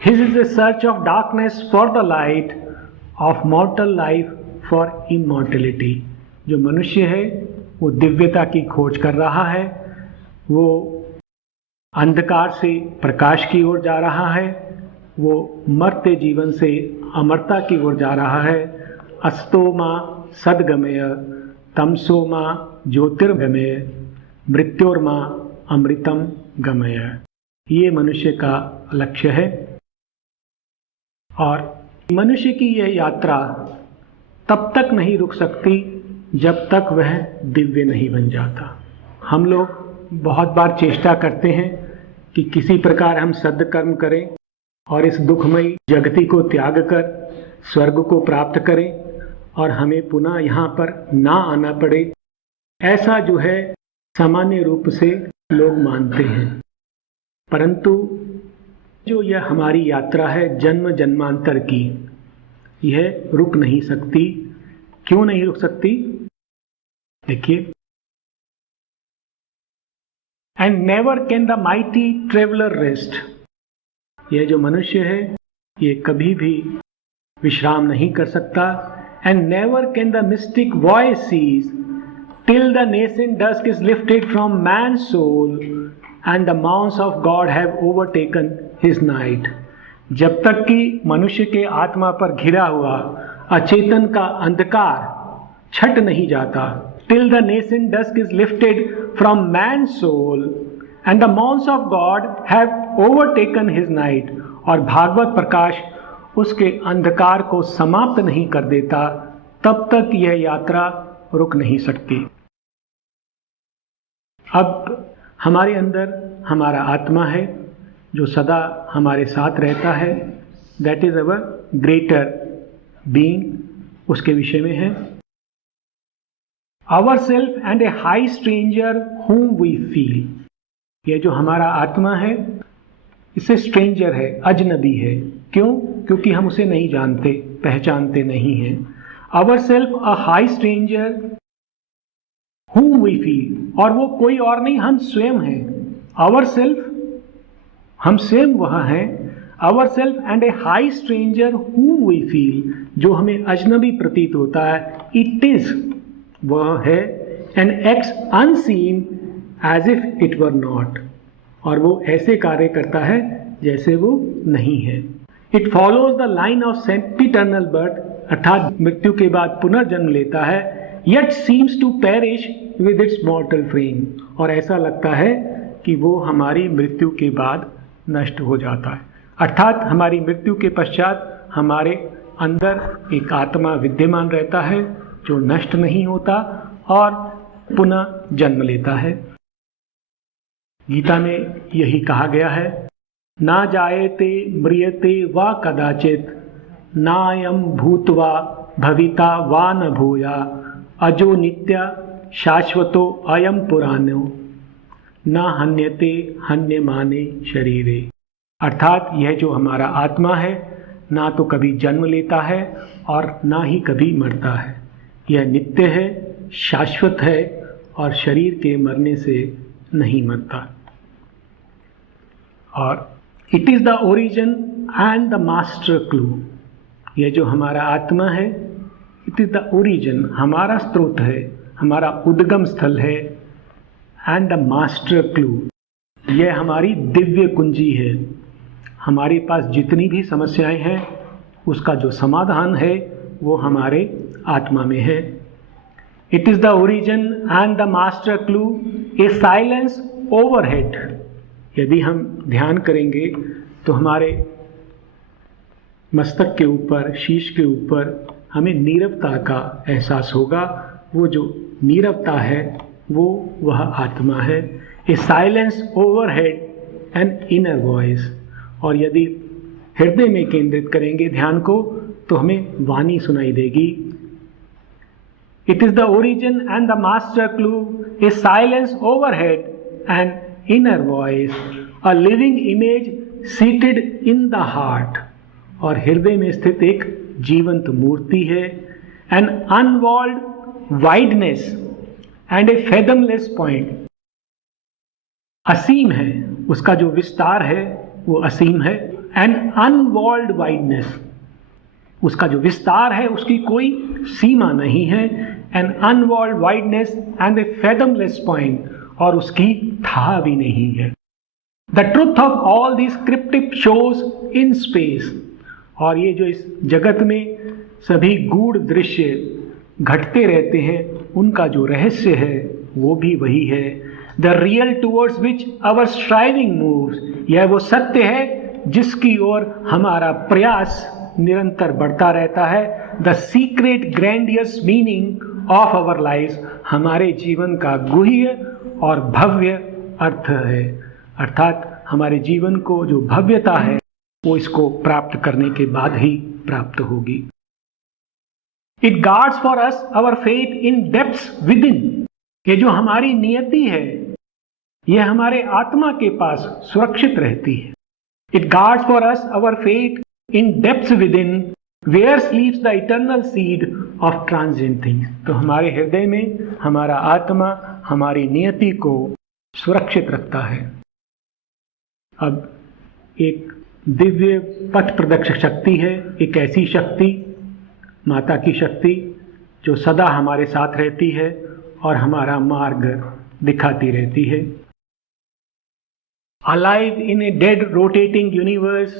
His is a search of darkness for the light, of mortal life for immortality. जो मनुष्य है वो दिव्यता की खोज कर रहा है, वो अंधकार से प्रकाश की ओर जा रहा है, वो मरते जीवन से अमरता की ओर जा रहा है। अस्तो मा सद्गमय तमसो मा ज्योतिर्गमय मृत्योर्मा अमृतम गमय। ये मनुष्य का लक्ष्य है और मनुष्य की यह यात्रा तब तक नहीं रुक सकती जब तक वह दिव्य नहीं बन जाता। हम लोग बहुत बार चेष्टा करते हैं कि किसी प्रकार हम सद्कर्म करें और इस दुखमयी जगति को त्याग कर स्वर्ग को प्राप्त करें और हमें पुनः यहाँ पर ना आना पड़े, ऐसा जो है सामान्य रूप से लोग मानते हैं। परंतु जो यह हमारी यात्रा है जन्म जन्मांतर की, यह रुक नहीं सकती। क्यों नहीं रुक सकती? देखिए, and never can the mighty traveller rest. यह जो मनुष्य है ये कभी भी विश्राम नहीं कर सकता। And never can the mystic voice cease till the nascent dusk is lifted from man soul and the mounts of God have overtaken his night. जब तक कि मनुष्य के आत्मा पर घिरा हुआ अचेतन का अंधकार छट नहीं जाता, till the nascent dusk is lifted from man soul and the mounts of God have overtaken his night, और भागवत प्रकाश उसके अंधकार को समाप्त नहीं कर देता, तब तक यह यात्रा रुक नहीं सकती। अब हमारे अंदर हमारा आत्मा है जो सदा हमारे साथ रहता है, that is our greater being, उसके विषय में है। Our self and a high stranger whom we feel. यह जो हमारा आत्मा है इसे स्ट्रेंजर है, अजनबी है। क्यों? क्योंकि हम उसे नहीं जानते, पहचानते नहीं हैं। Our self a high stranger whom we feel, और वो कोई और नहीं, हम स्वयं हैं। आवर सेल्फ, हम स्वयं वह हैं। Our self and a high stranger whom we feel, जो हमें अजनबी प्रतीत होता है। इट इज, वह है, and acts unseen as if it were not, और वो ऐसे कार्य करता है जैसे वो नहीं है। It follows the line of sempiternal birth, अर्थात मृत्यु के बाद पुनर्जन्म लेता है। Yet seems to perish with its mortal frame, और ऐसा लगता है कि वो हमारी मृत्यु के बाद नष्ट हो जाता है। अर्थात हमारी मृत्यु के पश्चात हमारे अंदर एक आत्मा विद्यमान रहता है जो नष्ट नहीं होता और पुनः जन्म लेता है। गीता में यही कहा गया है, ना जायते म्रियते वा कदाचित नायम भूत्वा भविता वा न भूया अजो नित्य शाश्वतो अयम पुराणो न हन्यते हन्यमाने शरीरे। अर्थात यह जो हमारा आत्मा है ना तो कभी जन्म लेता है और ना ही कभी मरता है। यह नित्य है, शाश्वत है और शरीर के मरने से नहीं मरता। और it is the origin and the master clue. यह जो हमारा आत्मा है, इट इज़ द ओरिजिन, हमारा स्रोत है, हमारा उद्गम स्थल है, एंड द मास्टर क्लू, यह हमारी दिव्य कुंजी है। हमारे पास जितनी भी समस्याएं हैं उसका जो समाधान है वो हमारे आत्मा में है। It is the origin and the master clue, a silence overhead. यदि हम ध्यान करेंगे तो हमारे मस्तक के ऊपर, शीश के ऊपर हमें नीरवता का एहसास होगा। वो जो नीरवता है वो वह आत्मा है। ए silence overhead and inner voice. और यदि हृदय में केंद्रित करेंगे ध्यान को तो हमें वाणी सुनाई देगी। It is the origin and the master clue, a silence overhead and inner voice, a living image seated in the heart. और हृदय में स्थित एक जीवंत मूर्ति है। An unwalled wideness and a fathomless point. असीम है, उसका जो विस्तार है वो असीम है एन अनवॉल्ड वाइडनेस, उसका जो विस्तार है उसकी कोई सीमा नहीं है, an unwalled wideness and a fathomless point, और उसकी था भी नहीं है। The truth of all this cryptic shows in space, और ये जो इस जगत में सभी गूढ़ दृश्य घटते रहते हैं उनका जो रहस्य है वो भी वही है। The real towards which our striving moves, यह वो सत्य है जिसकी ओर हमारा प्रयास निरंतर बढ़ता रहता है। The secret grandiose meaning of our life, हमारे जीवन का गुह्य और भव्य अर्थ है, अर्थात हमारे जीवन को जो भव्यता है वो इसको प्राप्त करने के बाद ही प्राप्त होगी। It guards for us our fate in depths within, ये जो हमारी नियति है यह हमारे आत्मा के पास सुरक्षित रहती है। It guards for us our fate in depths within where sleeps the eternal seed of transient things, तो हमारे हृदय में हमारा आत्मा हमारी नियति को सुरक्षित रखता है। अब एक दिव्य पथ प्रदर्शक शक्ति है, एक ऐसी शक्ति, माता की शक्ति, जो सदा हमारे साथ रहती है और हमारा मार्ग दिखाती रहती है। Alive in a dead rotating universe,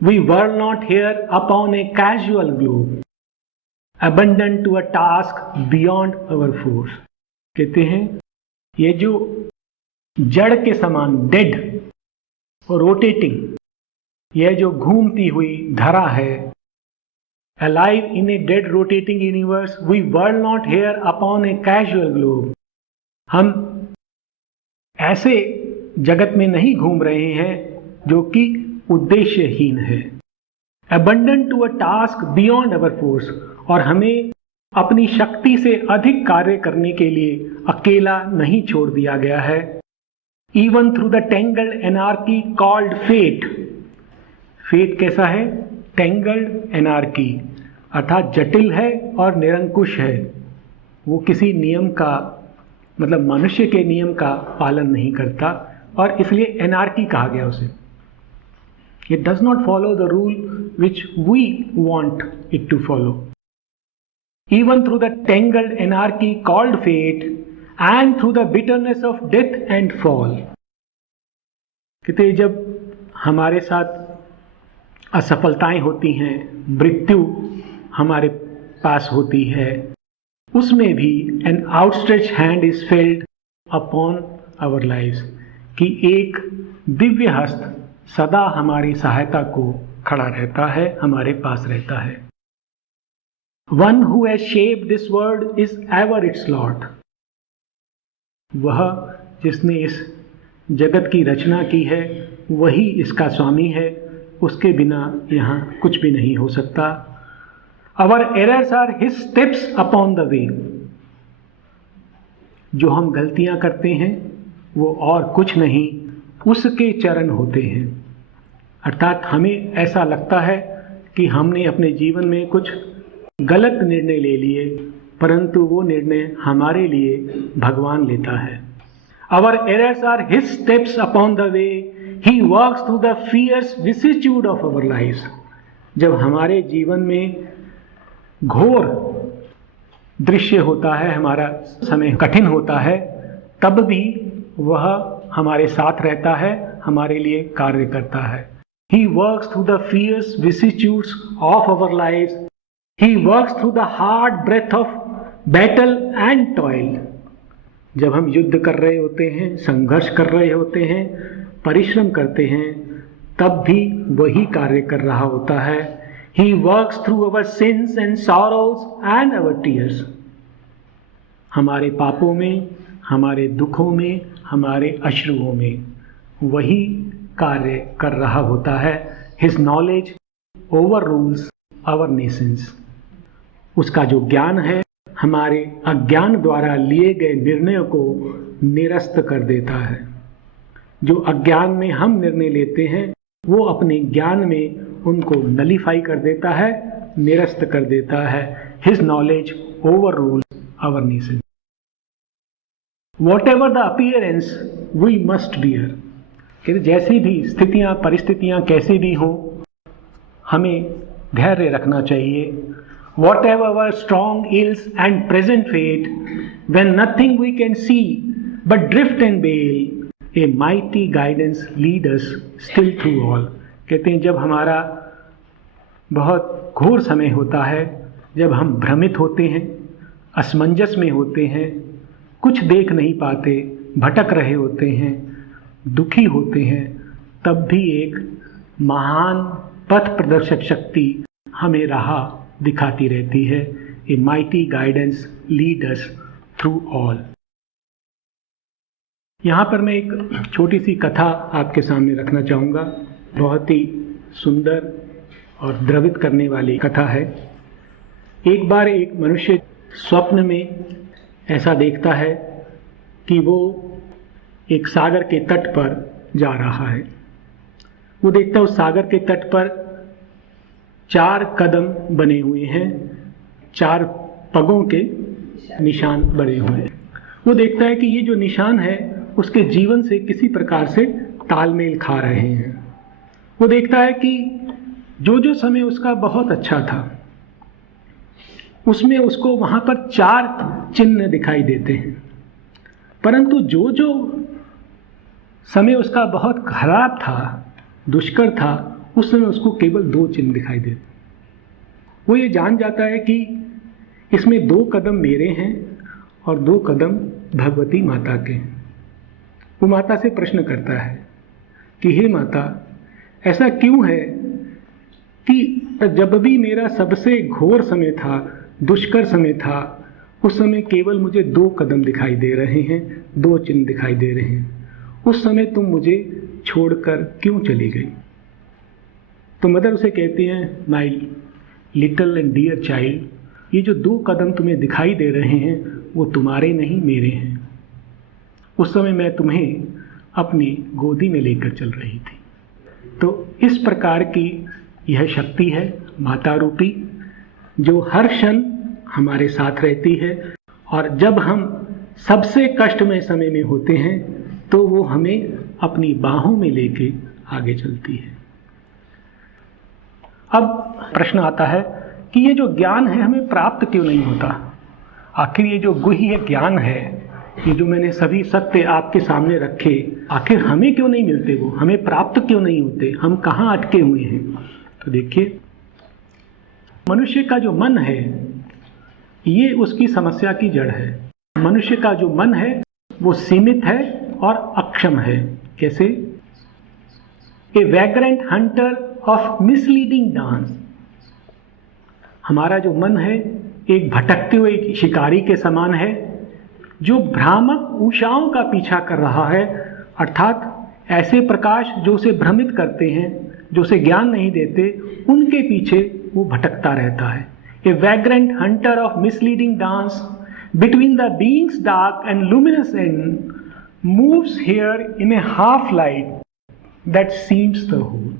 we were not here upon a casual globe, abandoned to a task beyond our force। कहते हैं ये जो जड़ के समान डेड और रोटेटिंग, यह जो घूमती हुई धरा है, alive in a dead rotating universe, we were not here upon a casual globe, हम ऐसे जगत में नहीं घूम रहे हैं जो कि उद्देश्यहीन है। Abandoned to a task beyond our force, और हमें अपनी शक्ति से अधिक कार्य करने के लिए अकेला नहीं छोड़ दिया गया है। Even through the tangled anarchy called fate, fate कैसा है? टेंगल्ड एनार्की, अर्थात जटिल है और निरंकुश है, वो किसी नियम का मतलब मनुष्य के नियम का पालन नहीं करता और इसलिए एनार्की कहा गया उसे। It does not follow the rule which we want it to follow. Even through the tangled anarchy called fate and through the bitterness of death and fall, कहते जब हमारे साथ असफलताएं होती हैं, मृत्यु हमारे पास होती है, उसमें भी an outstretch hand is felt upon our lives, कि एक दिव्य हस्त सदा हमारी सहायता को खड़ा रहता है, हमारे पास रहता है। One who has shaped this world is ever its Lord, वह जिसने इस जगत की रचना की है वही इसका स्वामी है, उसके बिना यहाँ कुछ भी नहीं हो सकता। Our errors are his steps upon the way, जो हम गलतियां करते हैं वो और कुछ नहीं उसके चरण होते हैं। अर्थात हमें ऐसा लगता है कि हमने अपने जीवन में कुछ गलत निर्णय ले लिए, परंतु वो निर्णय हमारे लिए भगवान लेता है। Our errors are his steps upon the way, he works through the fierce vicissitude of our lives। जब हमारे जीवन में घोर दृश्य होता है, हमारा समय कठिन होता है, तब भी वह हमारे साथ रहता है, हमारे लिए कार्य करता है। He works through the fierce vicissitudes of our lives, he works through the hard breath of battle and toil। जब हम युद्ध कर रहे होते हैं, संघर्ष कर रहे होते हैं, परिश्रम करते हैं, तब भी वही कार्य कर रहा होता है। He works through our sins and sorrows and our tears। हमारे पापों में, हमारे दुखों में, हमारे अश्रुओं में वही कार्य कर रहा होता है। His knowledge overrules our nations। उसका जो ज्ञान है हमारे अज्ञान द्वारा लिए गए निर्णयों को निरस्त कर देता है। जो अज्ञान में हम निर्णय लेते हैं वो अपने ज्ञान में उनको नलीफाई कर देता है, निरस्त कर देता है। His knowledge overrules our nation। Whatever the appearance we must bear, कि जैसी भी स्थितियाँ परिस्थितियाँ कैसी भी हों, हमें धैर्य रखना चाहिए। Whatever our strong ills and present fate, when nothing we can see but drift and bail, a mighty guidance lead us still through all। कहते हैं जब हमारा बहुत घोर समय होता है, जब हम भ्रमित होते हैं, असमंजस में होते हैं, कुछ देख नहीं पाते, भटक रहे होते हैं, दुखी होते हैं, तब भी एक महान पथ प्रदर्शक शक्ति हमें राह दिखाती रहती है। A mighty guidance lead us through all. यहाँ पर मैं एक छोटी सी कथा आपके सामने रखना चाहूँगा। बहुत ही सुंदर और द्रवित करने वाली कथा है। एक बार एक मनुष्य स्वप्न में ऐसा देखता है कि वो एक सागर के तट पर जा रहा है। वो देखता है उस सागर के तट पर 4 कदम बने हुए हैं, 4 पगों के निशान बने हुए हैं। वो देखता है कि ये जो निशान है उसके जीवन से किसी प्रकार से तालमेल खा रहे हैं। वो देखता है कि जो समय उसका बहुत अच्छा था, उसमें उसको वहाँ पर 4 चिन्ह दिखाई देते हैं, परंतु जो समय उसका बहुत खराब था, दुष्कर था, उस समय उसको केवल 2 चिन्ह दिखाई देते। वो ये जान जाता है कि इसमें 2 कदम मेरे हैं और 2 कदम भगवती माता के हैं। वो माता से प्रश्न करता है कि हे माता, ऐसा क्यों है कि जब भी मेरा सबसे घोर समय था, दुष्कर समय था, उस समय केवल मुझे 2 कदम दिखाई दे रहे हैं, 2 चिन्ह दिखाई दे रहे हैं। उस समय तुम मुझे छोड़कर क्यों चली गई? तो मदर उसे कहती हैं, my little and dear child, ये जो 2 कदम तुम्हें दिखाई दे रहे हैं वो तुम्हारे नहीं, मेरे हैं। उस समय मैं तुम्हें अपनी गोदी में लेकर चल रही थी। तो इस प्रकार की यह शक्ति है माता रूपी, जो हर क्षण हमारे साथ रहती है, और जब हम सबसे कष्टमय समय में होते हैं तो वो हमें अपनी बाहों में लेके आगे चलती है। अब प्रश्न आता है कि ये जो ज्ञान है हमें प्राप्त क्यों नहीं होता? आखिर ये जो गुह्य ज्ञान है, ये जो मैंने सभी सत्य आपके सामने रखे, आखिर हमें क्यों नहीं मिलते? वो हमें प्राप्त क्यों नहीं होते? हम कहाँ अटके हुए हैं? तो देखिए, मनुष्य का जो मन है ये उसकी समस्या की जड़ है। मनुष्य का जो मन है वो सीमित है और अक्षम है। कैसे? A vagrant hunter of misleading dawns. हमारा जो मन है एक भटकते हुए शिकारी के समान है, जो भ्रामक ऊषाओं का पीछा कर रहा है, अर्थात ऐसे प्रकाश जो उसे भ्रमित करते हैं, जो उसे ज्ञान नहीं देते, उनके पीछे वो भटकता रहता है। A vagrant hunter of misleading dawns between the being's dark and luminous end moves here in a half light that seems the whole.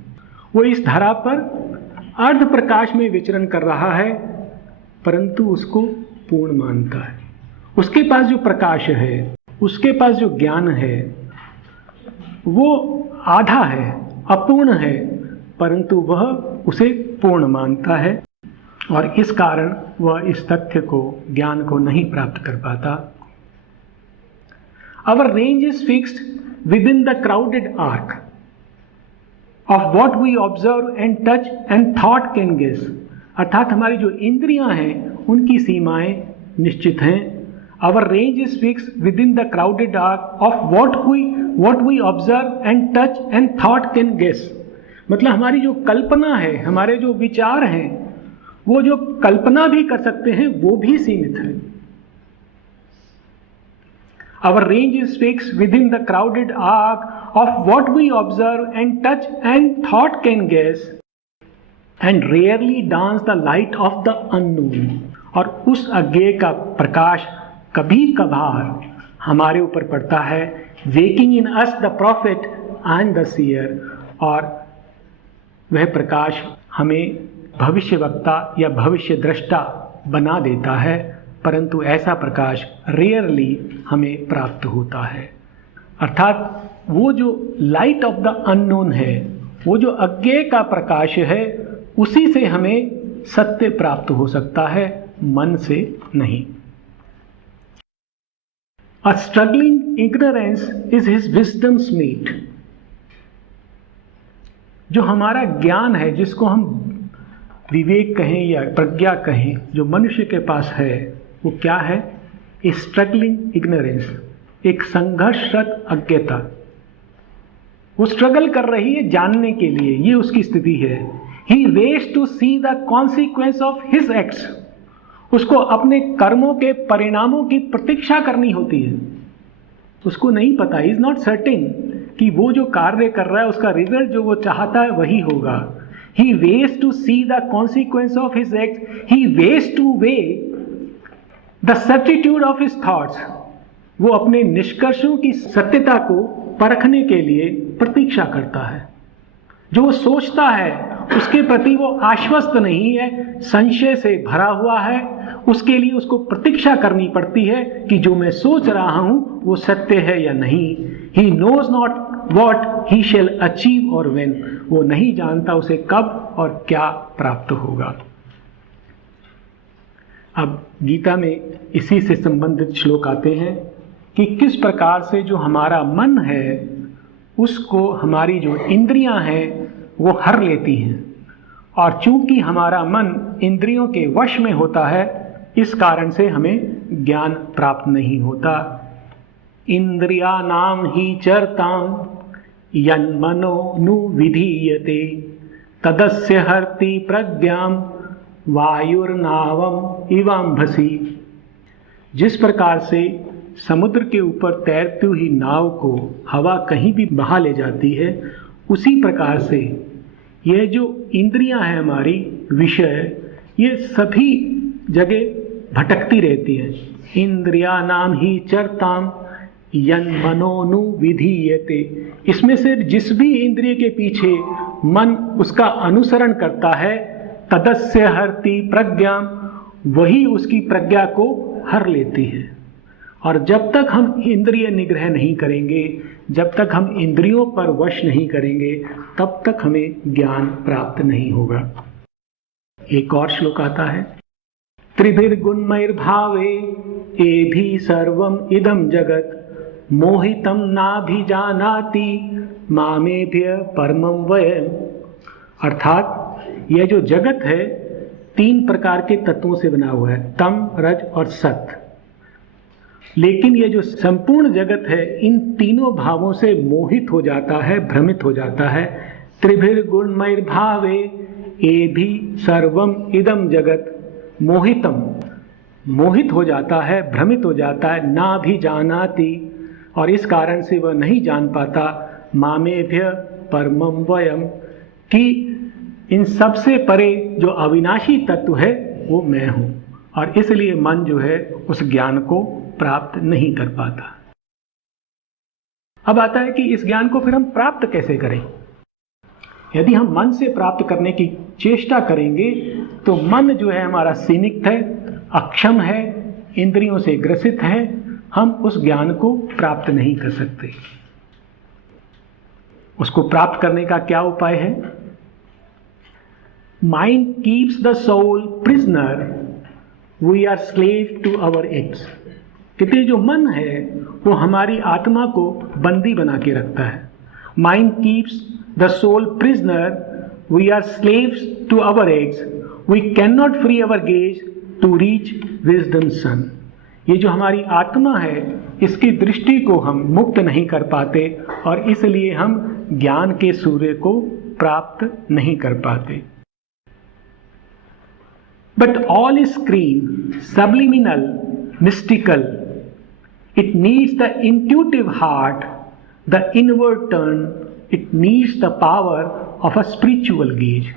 वो इस धरा पर अर्ध प्रकाश में विचरण कर रहा है, परंतु उसको पूर्ण मानता है। उसके पास जो प्रकाश है, उसके पास जो ज्ञान है, वो आधा है, अपूर्ण है, परंतु वह उसे पूर्ण मानता है, और इस कारण वह इस तथ्य को, ज्ञान को नहीं प्राप्त कर पाता। Our range is fixed within the crowded arc of what we observe and touch and thought can guess। अर्थात हमारी जो इंद्रियां हैं उनकी सीमाएं निश्चित हैं। Our range is fixed within the crowded arc of what we observe and touch and thought can guess। मतलब हमारी जो कल्पना है, हमारे जो विचार हैं, वो जो कल्पना भी कर सकते हैं वो भी सीमित है। Our range is fixed within the crowded arc of what we observe and touch and thought can guess, and rarely dance the light of the unknown। और उस अज्ञेय का प्रकाश कभी कभार हमारे ऊपर पड़ता है, waking in us the prophet and the seer, और वह प्रकाश हमें भविष्यवक्ता या भविष्य दृष्टा बना देता है, परंतु ऐसा प्रकाश रेयरली हमें प्राप्त होता है। अर्थात वो जो लाइट ऑफ द अननोन है, वो जो अज्ञेय का प्रकाश है, उसी से हमें सत्य प्राप्त हो सकता है, मन से नहीं। A struggling ignorance is his wisdom's meat। जो हमारा ज्ञान है, जिसको हम विवेक कहें या प्रज्ञा कहें, जो मनुष्य के पास है, वो क्या है? ए स्ट्रगलिंग इग्नोरेंस, एक संघर्षरत अज्ञता। वो स्ट्रगल कर रही है जानने के लिए, ये उसकी स्थिति है। He waits to see the consequence of his acts. उसको अपने कर्मों के परिणामों की प्रतीक्षा करनी होती है। उसको नहीं पता, इज नॉट सर्टेन कि वो जो कार्य कर रहा है उसका रिजल्ट जो वो चाहता है वही होगा। He waits to see the consequence of his act. He waits to weigh the certitude of his thoughts. वो अपने निष्कर्षों की सत्यता को परखने के लिए प्रतीक्षा करता है। जो वो सोचता है उसके प्रति वो आश्वस्त नहीं है, संशय से भरा हुआ है। उसके लिए उसको प्रतीक्षा करनी पड़ती है कि जो मैं सोच रहा हूं वो सत्य है या नहीं। He knows not what he shall achieve or when. वो नहीं जानता उसे कब और क्या प्राप्त होगा। अब गीता में इसी से संबंधित श्लोक आते हैं कि किस प्रकार से जो हमारा मन है उसको हमारी जो इंद्रियां हैं वो हर लेती हैं, और चूंकि हमारा मन इंद्रियों के वश में होता है, इस कारण से हमें ज्ञान प्राप्त नहीं होता। इंद्रियाणाम ही चरताम यन्मनो नु विधीयते तदस्य हर्ति प्रज्ञाम वायुर्नावम इवाम्भसी। जिस प्रकार से समुद्र के ऊपर तैरती हुई नाव को हवा कहीं भी बहा ले जाती है, उसी प्रकार से यह जो इंद्रियां हैं हमारी, विषय, ये सभी जगह भटकती रहती हैं। इंद्रियाणाम ही चरताम यन्मनोनु विधीयते। इसमें से जिस भी इंद्रिय के पीछे मन उसका अनुसरण करता है, तदस्य हरति प्रज्ञा, वही उसकी प्रज्ञा को हर लेती है। और जब तक हम इंद्रिय निग्रह नहीं करेंगे, जब तक हम इंद्रियों पर वश नहीं करेंगे, तब तक हमें ज्ञान प्राप्त नहीं होगा। एक और श्लोक आता है, त्रिभिर्गुणमैर्भावे एभि सर्वम इदम जगत मोहितम नाभिजानाति मामेभ्य परमं वयम्। अर्थात यह जो जगत है 3 प्रकार के तत्वों से बना हुआ है, तम, रज और सत। लेकिन ये जो संपूर्ण जगत है इन तीनों भावों से मोहित हो जाता है, भ्रमित हो जाता है। त्रिभिर्गुणमैर्भावे एभि सर्वम इदम जगत मोहितम, मोहित हो जाता है, भ्रमित हो जाता है, ना भी जानाति, और इस कारण से वह नहीं जान पाता, मामेभ्य परमं वयम्, कि इन सबसे परे जो अविनाशी तत्व है वो मैं हूँ। और इसलिए मन जो है उस ज्ञान को प्राप्त नहीं कर पाता। अब आता है कि इस ज्ञान को फिर हम प्राप्त कैसे करें। यदि हम मन से प्राप्त करने की चेष्टा करेंगे तो मन जो है हमारा सीमित है, अक्षम है, इंद्रियों से ग्रसित है, हम उस ज्ञान को प्राप्त नहीं कर सकते। उसको प्राप्त करने का क्या उपाय है? Mind keeps the soul prisoner, we are slave to our acts. कहते जो मन है वो हमारी आत्मा को बंदी बना के रखता है। Mind keeps the soul prisoner, we are slaves to our acts, we can not free our gaze to reach wisdom sun. ये जो हमारी आत्मा है इसकी दृष्टि को हम मुक्त नहीं कर पाते, और इसलिए हम ज्ञान के सूर्य को प्राप्त नहीं कर पाते। But all is screen, subliminal, mystical. It needs the intuitive heart, the inward turn. It needs the power of a spiritual gaze.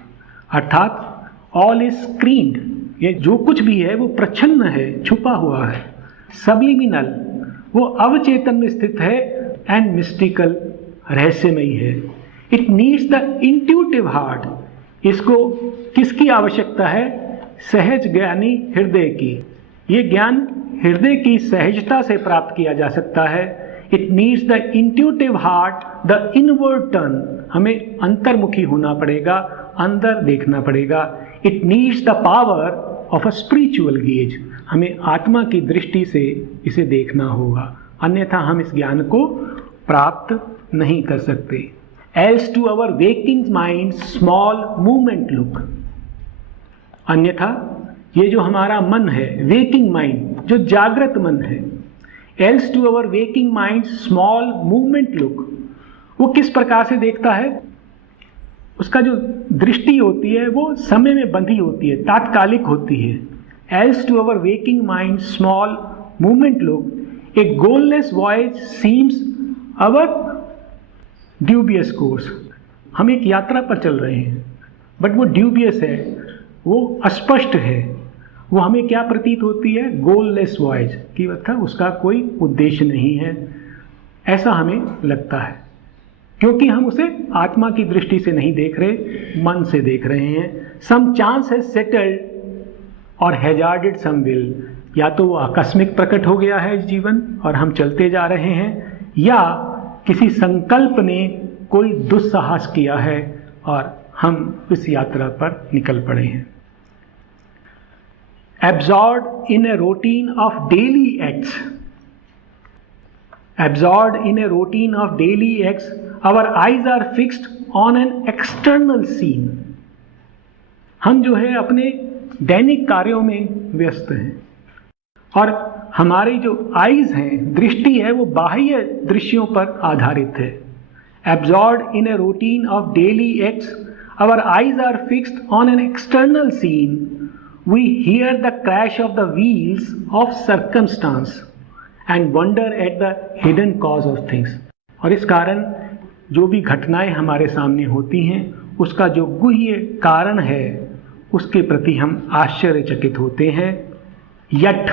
अर्थात all is screened. ये जो कुछ भी है वो प्रच्छन्न है, छुपा हुआ है। Subliminal, वो अवचेतन में स्थित है, and mystical, रहस्यमयी है। It needs the intuitive heart. इसको किसकी आवश्यकता है? सहज ज्ञानी हृदय की। ये ज्ञान हृदय की सहजता से प्राप्त किया जा सकता है। It needs the intuitive heart, the inward turn, हमें अंतर्मुखी होना पड़ेगा, अंदर देखना पड़ेगा। It needs the power of a spiritual gauge, हमें आत्मा की दृष्टि से इसे देखना होगा, अन्यथा हम इस ज्ञान को प्राप्त नहीं कर सकते। Else to our waking mind small movement look, अन्यथा ये जो हमारा मन है, वेकिंग माइंड, जो जागृत मन है, else to our waking mind small movement look, वो किस प्रकार से देखता है? उसका जो दृष्टि होती है वो समय में बंधी होती है, तात्कालिक होती है। Else to our waking mind small movement look, a goalless voyage seems our dubious course, हम एक यात्रा पर चल रहे हैं बट वो ड्यूबियस है, वो अस्पष्ट है, वो हमें क्या प्रतीत होती है? गोललेस वॉयज, कि मतलब उसका कोई उद्देश्य नहीं है, ऐसा हमें लगता है, क्योंकि हम उसे आत्मा की दृष्टि से नहीं देख रहे, मन से देख रहे हैं। सम चांस है सेटल्ड और हैजार्डेड सम विल, या तो वो आकस्मिक प्रकट हो गया है जीवन और हम चलते जा रहे हैं, या किसी संकल्प ने कोई दुस्साहस किया है और हम इस यात्रा पर निकल पड़े हैं। Absorbed in a routine of daily acts, absorbed in a routine of daily acts, our eyes are fixed on an external scene. हम जो है अपने दैनिक कार्यों में व्यस्त हैं और हमारी जो आईज हैं, दृष्टि है, वो बाह्य दृश्यों पर आधारित है। Absorbed in a routine of daily acts, our eyes are fixed on an external scene. We hear the crash of the wheels of circumstance and wonder at the hidden cause of things. और इस कारण जो भी घटनाएं हमारे सामने होती हैं, उसका जो गुह्य कारण है, उसके प्रति हम आश्चर्यचकित होते हैं। Yet,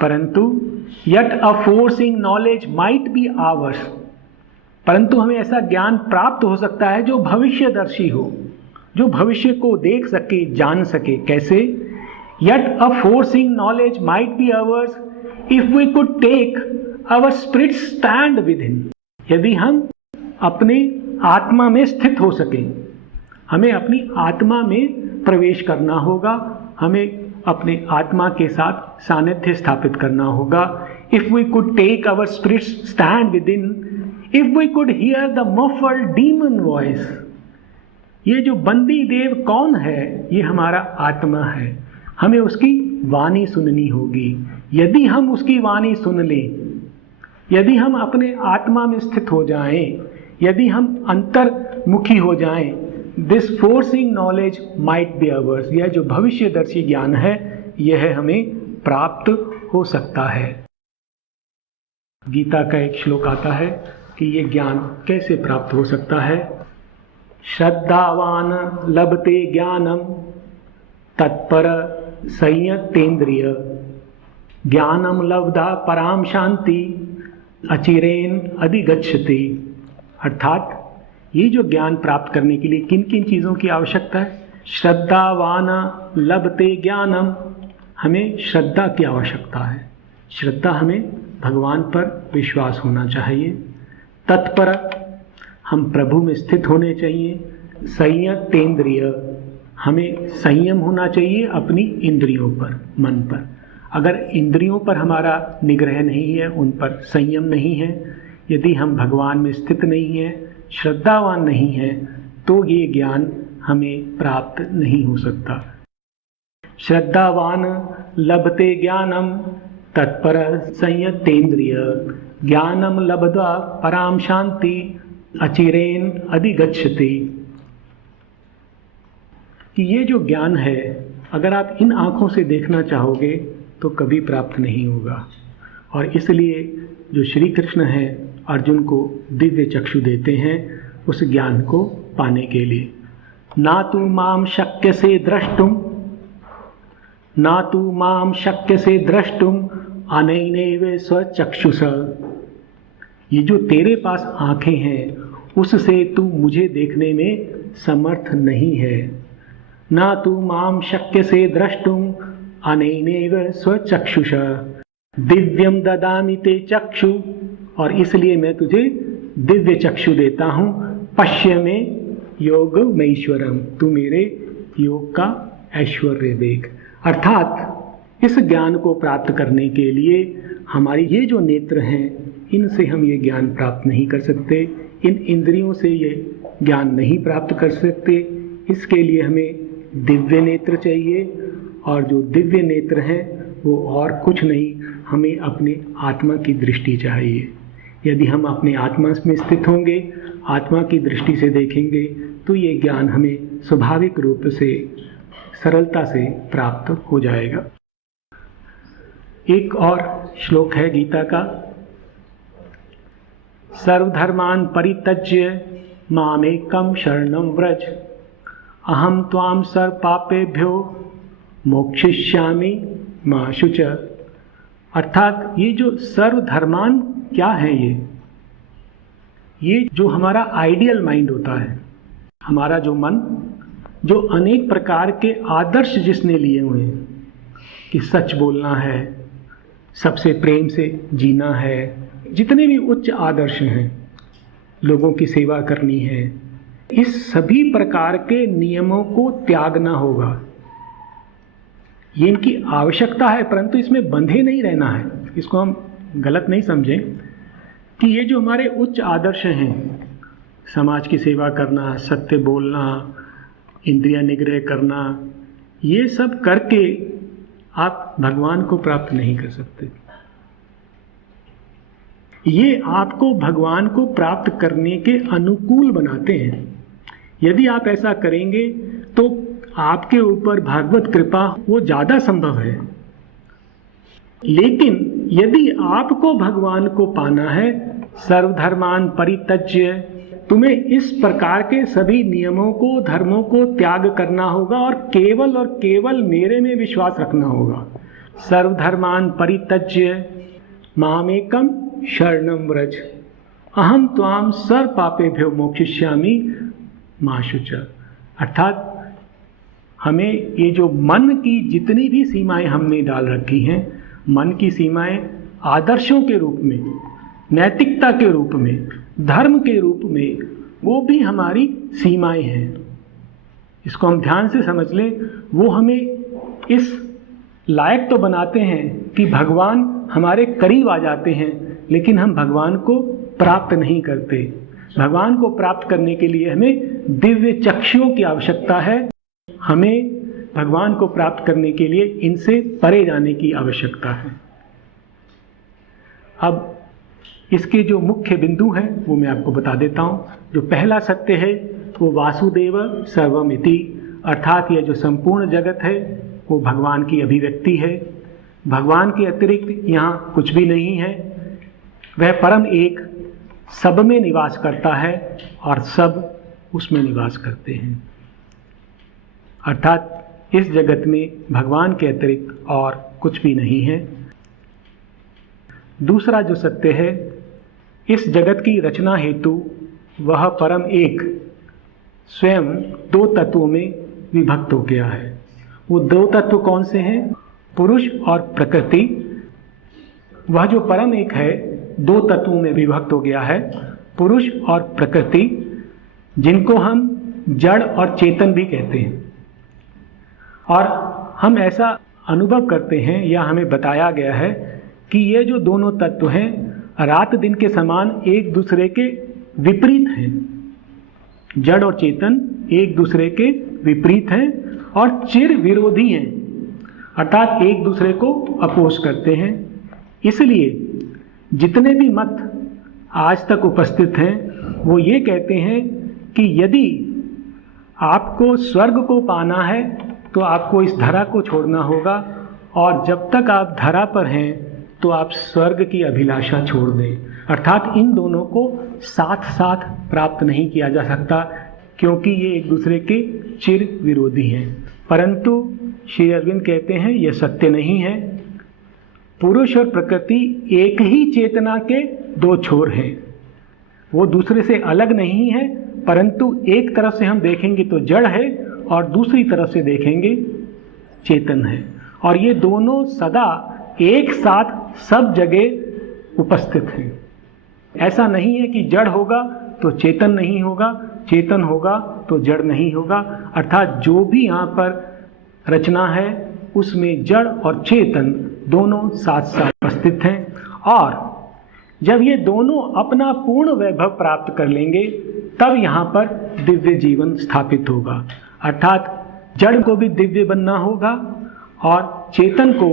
परंतु, yet a forcing knowledge might be ours, परंतु हमें ऐसा ज्ञान प्राप्त हो सकता है जो भविष्यदर्शी हो, जो भविष्य को देख सके, जान सके। कैसे? Yet a forcing knowledge might be ours if we could take our spirit stand within, यदि हम अपने आत्मा में स्थित हो सकें, हमें अपनी आत्मा में प्रवेश करना होगा, हमें अपने आत्मा के साथ सानिध्य स्थापित करना होगा। If we could take our spirit stand within, if we could hear the muffled demon voice, ये जो बंदी देव कौन है? ये हमारा आत्मा है, हमें उसकी वाणी सुननी होगी। यदि हम उसकी वाणी सुन लें, यदि हम अपने आत्मा में स्थित हो जाएं, यदि हम अंतर्मुखी हो जाएं, this forcing knowledge might be ours, यह जो भविष्यदर्शी ज्ञान है, यह हमें प्राप्त हो सकता है। गीता का एक श्लोक आता है कि ये ज्ञान कैसे प्राप्त हो सकता है। श्रद्धावान लभते ज्ञानम तत्पर संयतेन्द्रिय, ज्ञानम लब्धा पराम शांति अचिरेन अधिगच्छति। अर्थात ये जो ज्ञान प्राप्त करने के लिए किन किन चीज़ों की आवश्यकता है? श्रद्धावान लभते ज्ञानम, हमें श्रद्धा की आवश्यकता है, श्रद्धा, हमें भगवान पर विश्वास होना चाहिए। तत्पर, हम प्रभु में स्थित होने चाहिए। संयतेन्द्रिय, हमें संयम होना चाहिए अपनी इंद्रियों पर, मन पर। अगर इंद्रियों पर हमारा निग्रह नहीं है, उन पर संयम नहीं है, यदि हम भगवान में स्थित नहीं हैं, श्रद्धावान नहीं हैं, तो ये ज्ञान हमें प्राप्त नहीं हो सकता। श्रद्धावान लभते ज्ञानम तत्पर संयतेन्द्रिय, ज्ञानम लब्ध्वा पराम शांति अचिरेन अधिगच्छति। कि ये जो ज्ञान है, अगर आप इन आँखों से देखना चाहोगे तो कभी प्राप्त नहीं होगा। और इसलिए जो श्री कृष्ण है, अर्जुन को दिव्य चक्षु देते हैं उस ज्ञान को पाने के लिए। ना तू माम शक्य से द्रष्टुम, ना तू माम शक्य से द्रष्टुम अनैनैव स्वचक्षुष। ये जो तेरे पास आँखें हैं, उससे तू मुझे देखने में समर्थ नहीं है। ना तू माम शक्य से द्रष्टुम अनैनैव स्वचक्षुष, दिव्यम ददामि ते चक्षु और इसलिए मैं तुझे दिव्य चक्षु देता हूँ। पश्य में योग में ईश्वरम, तू मेरे योग का ऐश्वर्य देख। अर्थात इस ज्ञान को प्राप्त करने के लिए हमारी ये जो नेत्र हैं, इनसे हम ये ज्ञान प्राप्त नहीं कर सकते, इन इंद्रियों से ये ज्ञान नहीं प्राप्त कर सकते। इसके लिए हमें दिव्य नेत्र चाहिए, और जो दिव्य नेत्र हैं वो और कुछ नहीं, हमें अपने आत्मा की दृष्टि चाहिए। यदि हम अपने आत्मा में स्थित होंगे, आत्मा की दृष्टि से देखेंगे, तो ये ज्ञान हमें स्वाभाविक रूप से सरलता से प्राप्त हो जाएगा। एक और श्लोक है गीता का, सर्वधर्मान परित्यज्य मामेकं शरणं व्रज, अहम त्वां सर्व पापेभ्यो मोक्षयिष्यामि मा शुच। अर्थात ये जो सर्वधर्मान क्या है, ये जो हमारा आइडियल माइंड होता है, हमारा जो मन, जो अनेक प्रकार के आदर्श जिसने लिए हुए हैं कि सच बोलना है, सबसे प्रेम से जीना है, जितने भी उच्च आदर्श हैं, लोगों की सेवा करनी है, इस सभी प्रकार के नियमों को त्यागना होगा। ये इनकी आवश्यकता है, परंतु इसमें बंधे नहीं रहना है। इसको हम गलत नहीं समझें कि ये जो हमारे उच्च आदर्श हैं, समाज की सेवा करना, सत्य बोलना, इंद्रिय निग्रह करना, ये सब करके आप भगवान को प्राप्त नहीं कर सकते। ये आपको भगवान को प्राप्त करने के अनुकूल बनाते हैं। यदि आप ऐसा करेंगे तो आपके ऊपर भागवत कृपा वो ज़्यादा संभव है। लेकिन यदि आपको भगवान को पाना है, सर्वधर्मान परित्यज्य, तुम्हें इस प्रकार के सभी नियमों को, धर्मों को त्याग करना होगा और केवल मेरे में विश्वास रखना होगा। सर्वधर्मान परित्यज्य मामेकं शरणं व्रज, अहम त्वां सर्व पापेभ्यो मोक्षयिष्यामि मा शुच। अर्थात हमें ये जो मन की जितनी भी सीमाएं हमने डाल रखी हैं, मन की सीमाएं आदर्शों के रूप में, नैतिकता के रूप में, धर्म के रूप में, वो भी हमारी सीमाएं हैं। इसको हम ध्यान से समझ लें। वो हमें इस लायक तो बनाते हैं कि भगवान हमारे करीब आ जाते हैं, लेकिन हम भगवान को प्राप्त नहीं करते। भगवान को प्राप्त करने के लिए हमें दिव्य चक्षुओं की आवश्यकता है। हमें भगवान को प्राप्त करने के लिए इनसे परे जाने की आवश्यकता है। अब इसके जो मुख्य बिंदु हैं वो मैं आपको बता देता हूँ। जो पहला सत्य है वो वासुदेव सर्वमिति, अर्थात यह जो संपूर्ण जगत है वो भगवान की अभिव्यक्ति है। भगवान के अतिरिक्त यहाँ कुछ भी नहीं है। वह परम एक सब में निवास करता है और सब उसमें निवास करते हैं। अर्थात इस जगत में भगवान के अतिरिक्त और कुछ भी नहीं है। दूसरा जो सत्य है, इस जगत की रचना हेतु वह परम एक स्वयं दो तत्वों में विभक्त हो गया है। वो दो तत्व कौन से हैं? पुरुष और प्रकृति। वह जो परम एक है दो तत्वों में विभक्त हो गया है, पुरुष और प्रकृति, जिनको हम जड़ और चेतन भी कहते हैं। और हम ऐसा अनुभव करते हैं या हमें बताया गया है कि ये जो दोनों तत्व हैं रात दिन के समान एक दूसरे के विपरीत हैं। जड़ और चेतन एक दूसरे के विपरीत हैं और चिर विरोधी हैं, अर्थात एक दूसरे को अपोज करते हैं। इसलिए जितने भी मत आज तक उपस्थित हैं वो ये कहते हैं कि यदि आपको स्वर्ग को पाना है तो आपको इस धरा को छोड़ना होगा, और जब तक आप धरा पर हैं तो आप स्वर्ग की अभिलाषा छोड़ दें। अर्थात इन दोनों को साथ साथ प्राप्त नहीं किया जा सकता, क्योंकि ये एक दूसरे के चिर विरोधी हैं। परंतु श्री अरविंद कहते हैं यह सत्य नहीं है। पुरुष और प्रकृति एक ही चेतना के दो छोर हैं। वो दूसरे से अलग नहीं है, परंतु एक तरफ से हम देखेंगे तो जड़ है और दूसरी तरफ से देखेंगे चेतन है, और ये दोनों सदा एक साथ सब जगह उपस्थित हैं। ऐसा नहीं है कि जड़ होगा तो चेतन नहीं होगा, चेतन होगा तो जड़ नहीं होगा। अर्थात जो भी यहाँ पर रचना है उसमें जड़ और चेतन दोनों साथ साथ उपस्थित हैं, और जब ये दोनों अपना पूर्ण वैभव प्राप्त कर लेंगे तब यहाँ पर दिव्य जीवन स्थापित होगा। अर्थात जड़ को भी दिव्य बनना होगा और चेतन को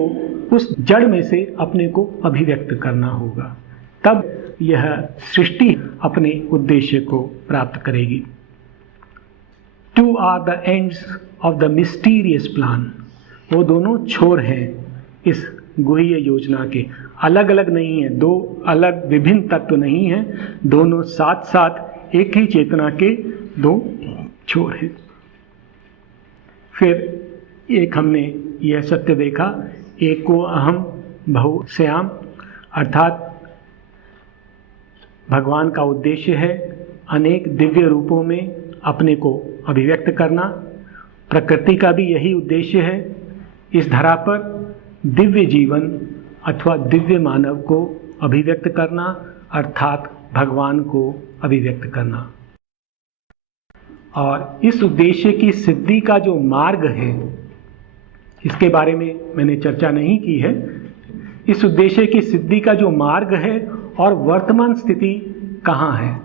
उस जड़ में से अपने को अभिव्यक्त करना होगा, तब यह सृष्टि अपने उद्देश्य को प्राप्त करेगी। Two are the ends of the mysterious plan. वो दोनों छोर हैं इस गुह्य योजना के, अलग अलग नहीं है, दो अलग विभिन्न तत्व नहीं हैं, दोनों साथ साथ एक ही चेतना के दो छोर हैं। फिर एक हमने यह सत्य देखा, एको अहम बहुश्याम, अर्थात भगवान का उद्देश्य है अनेक दिव्य रूपों में अपने को अभिव्यक्त करना। प्रकृति का भी यही उद्देश्य है, इस धरा पर दिव्य जीवन अथवा दिव्य मानव को अभिव्यक्त करना, अर्थात भगवान को अभिव्यक्त करना। और इस उद्देश्य की सिद्धि का जो मार्ग है, इसके बारे में मैंने चर्चा नहीं की है। इस उद्देश्य की सिद्धि का जो मार्ग है और वर्तमान स्थिति कहाँ है,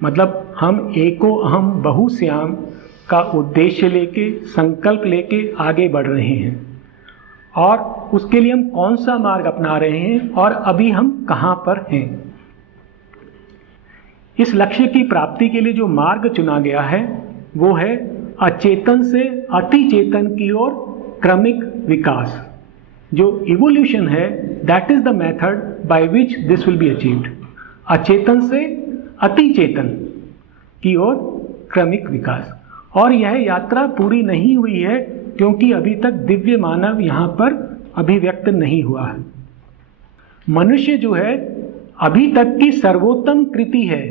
मतलब हम एको अहम बहुश्याम का उद्देश्य लेके, संकल्प लेके आगे बढ़ रहे हैं, और उसके लिए हम कौन सा मार्ग अपना रहे हैं और अभी हम कहाँ पर हैं। इस लक्ष्य की प्राप्ति के लिए जो मार्ग चुना गया है वो है अचेतन से अति चेतन की ओर क्रमिक विकास। जो इवोल्यूशन है, that is the method by which this will be achieved. अचेतन से अति चेतन की ओर क्रमिक विकास। और यह यात्रा पूरी नहीं हुई है क्योंकि अभी तक दिव्य मानव यहाँ पर अभिव्यक्त नहीं हुआ है। मनुष्य जो है अभी तक की सर्वोत्तम कृति है।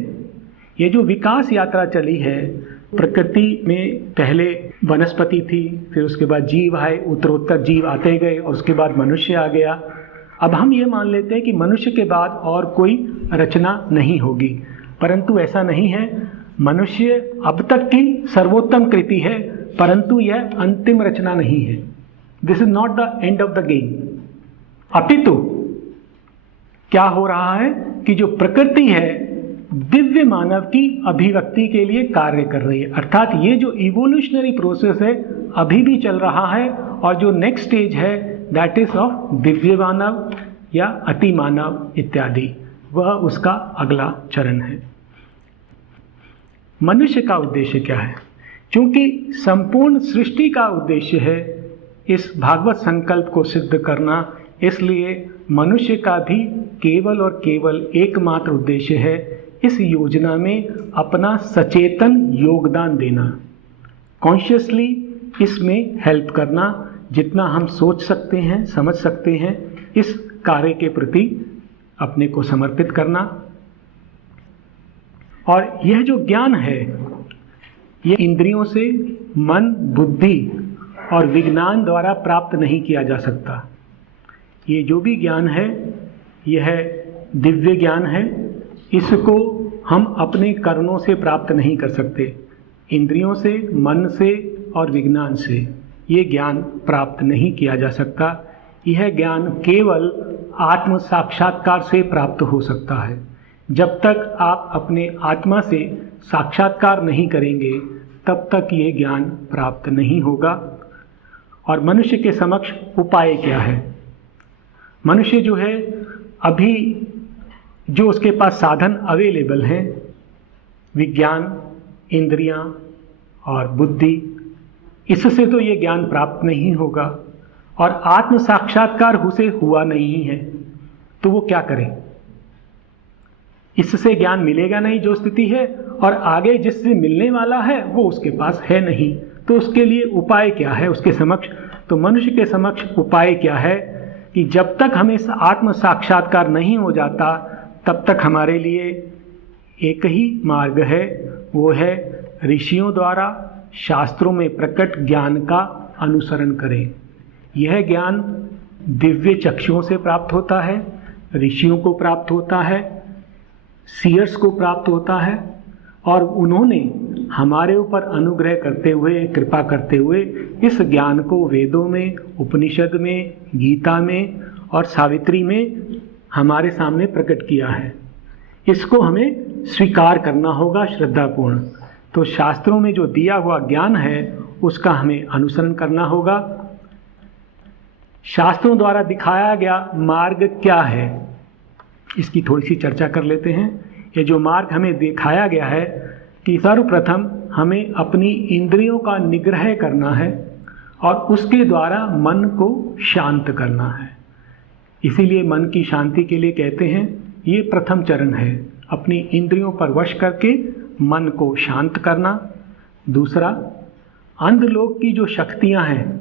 ये जो विकास यात्रा चली है, प्रकृति में पहले वनस्पति थी, फिर उसके बाद जीव आए, उत्तरोत्तर जीव आते गए और उसके बाद मनुष्य आ गया। अब हम ये मान लेते हैं कि मनुष्य के बाद और कोई रचना नहीं होगी, परंतु ऐसा नहीं है। मनुष्य अब तक की सर्वोत्तम कृति है, परंतु यह अंतिम रचना नहीं है। This is not the end of the game. अपितु क्या हो रहा है कि जो प्रकृति है दिव्य मानव की अभिव्यक्ति के लिए कार्य कर रही है। अर्थात ये जो इवोल्यूशनरी प्रोसेस है अभी भी चल रहा है, और जो नेक्स्ट स्टेज है दैट इज ऑफ दिव्य मानव या अति मानव इत्यादि, वह उसका अगला चरण है। मनुष्य का उद्देश्य क्या है? क्योंकि संपूर्ण सृष्टि का उद्देश्य है इस भागवत संकल्प को सिद्ध करना, इसलिए मनुष्य का भी केवल और केवल एकमात्र उद्देश्य है इस योजना में अपना सचेतन योगदान देना, कॉन्शियसली इसमें हेल्प करना, जितना हम सोच सकते हैं, समझ सकते हैं, इस कार्य के प्रति अपने को समर्पित करना। और यह जो ज्ञान है ये इंद्रियों से, मन, बुद्धि और विज्ञान द्वारा प्राप्त नहीं किया जा सकता। ये जो भी ज्ञान है यह दिव्य ज्ञान है, इसको हम अपने कर्मों से प्राप्त नहीं कर सकते। इंद्रियों से, मन से और विज्ञान से ये ज्ञान प्राप्त नहीं किया जा सकता। यह ज्ञान केवल आत्म साक्षात्कार से प्राप्त हो सकता है। जब तक आप अपने आत्मा से साक्षात्कार नहीं करेंगे तब तक ये ज्ञान प्राप्त नहीं होगा। और मनुष्य के समक्ष उपाय क्या है? मनुष्य जो है अभी जो उसके पास साधन अवेलेबल हैं, विज्ञान, इंद्रियां और बुद्धि, इससे तो ये ज्ञान प्राप्त नहीं होगा। और आत्म साक्षात्कार उसे हुआ नहीं है तो वो क्या करे? इससे ज्ञान मिलेगा नहीं जो स्थिति है, और आगे जिससे मिलने वाला है वो उसके पास है नहीं, तो उसके लिए उपाय क्या है उसके समक्ष? तो मनुष्य के समक्ष उपाय क्या है कि जब तक हमें आत्म साक्षात्कार नहीं हो जाता तब तक हमारे लिए एक ही मार्ग है, वो है ऋषियों द्वारा शास्त्रों में प्रकट ज्ञान का अनुसरण करें। यह ज्ञान दिव्य चक्षुओं से प्राप्त होता है, ऋषियों को प्राप्त होता है। सीयर्स को प्राप्त होता है और उन्होंने हमारे ऊपर अनुग्रह करते हुए, कृपा करते हुए इस ज्ञान को वेदों में, उपनिषद में, गीता में और सावित्री में हमारे सामने प्रकट किया है। इसको हमें स्वीकार करना होगा श्रद्धापूर्ण। तो शास्त्रों में जो दिया हुआ ज्ञान है उसका हमें अनुसरण करना होगा। शास्त्रों द्वारा दिखाया गया मार्ग क्या है, इसकी थोड़ी सी चर्चा कर लेते हैं। ये जो मार्ग हमें दिखाया गया है कि सर्वप्रथम हमें अपनी इंद्रियों का निग्रह करना है और उसके द्वारा मन को शांत करना है। इसीलिए मन की शांति के लिए कहते हैं ये प्रथम चरण है, अपनी इंद्रियों पर वश करके मन को शांत करना। दूसरा, अंधलोक की जो शक्तियां हैं,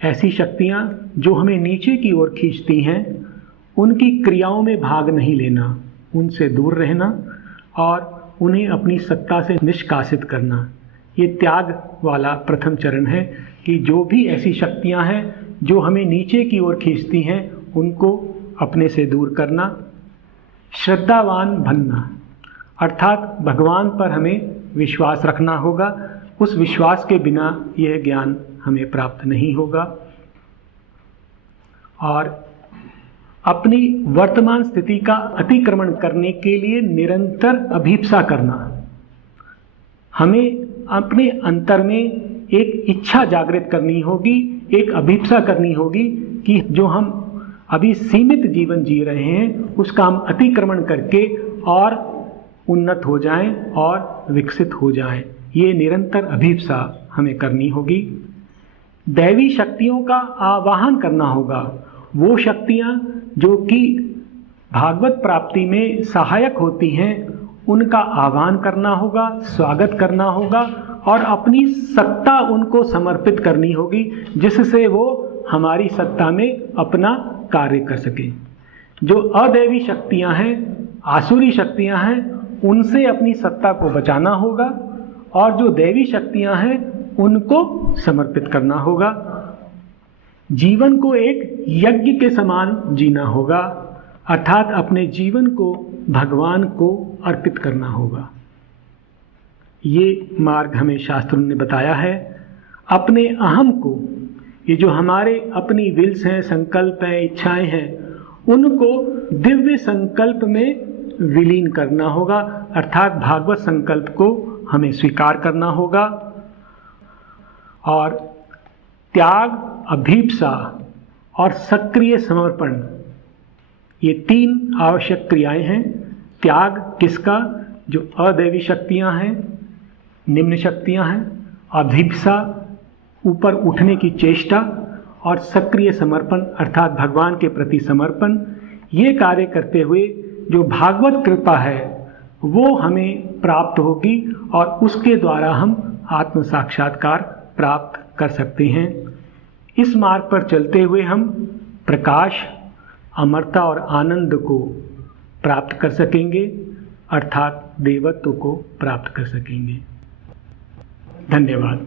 ऐसी शक्तियां जो हमें नीचे की ओर खींचती हैं, उनकी क्रियाओं में भाग नहीं लेना, उनसे दूर रहना और उन्हें अपनी सत्ता से निष्कासित करना। ये त्याग वाला प्रथम चरण है कि जो भी ऐसी शक्तियां हैं जो हमें नीचे की ओर खींचती हैं, उनको अपने से दूर करना। श्रद्धावान बनना, अर्थात भगवान पर हमें विश्वास रखना होगा। उस विश्वास के बिना यह ज्ञान हमें प्राप्त नहीं होगा। और अपनी वर्तमान स्थिति का अतिक्रमण करने के लिए निरंतर अभीप्सा करना। हमें अपने अंतर में एक इच्छा जागृत करनी होगी, एक अभीप्सा करनी होगी कि जो हम अभी सीमित जीवन जी रहे हैं उसका हम अतिक्रमण करके और उन्नत हो जाएं और विकसित हो जाएं। ये निरंतर अभीप्सा हमें करनी होगी। दैवी शक्तियों का आवाहन करना होगा। वो शक्तियाँ जो कि भागवत प्राप्ति में सहायक होती हैं, उनका आह्वान करना होगा, स्वागत करना होगा और अपनी सत्ता उनको समर्पित करनी होगी, जिससे वो हमारी सत्ता में अपना कार्य कर सके। जो अदैवी शक्तियां हैं, आसुरी शक्तियां हैं, उनसे अपनी सत्ता को बचाना होगा और जो दैवी शक्तियां हैं उनको समर्पित करना होगा। जीवन को एक यज्ञ के समान जीना होगा, अर्थात अपने जीवन को भगवान को अर्पित करना होगा। ये मार्ग हमें शास्त्रों ने बताया है। अपने अहम को, ये जो हमारे अपनी विल्स हैं, संकल्प हैं, इच्छाएं हैं, उनको दिव्य संकल्प में विलीन करना होगा, अर्थात भागवत संकल्प को हमें स्वीकार करना होगा। और त्याग, अभीप्सा और सक्रिय समर्पण, ये तीन आवश्यक क्रियाएं हैं। त्याग किसका? जो अदैवी शक्तियां हैं, निम्न शक्तियां हैं। अभीप्सा, ऊपर उठने की चेष्टा। और सक्रिय समर्पण अर्थात भगवान के प्रति समर्पण। ये कार्य करते हुए जो भागवत कृपा है वो हमें प्राप्त होगी और उसके द्वारा हम आत्म साक्षात्कार प्राप्त कर सकते हैं। इस मार्ग पर चलते हुए हम प्रकाश, अमरता और आनंद को प्राप्त कर सकेंगे, अर्थात देवत्व को प्राप्त कर सकेंगे। धन्यवाद।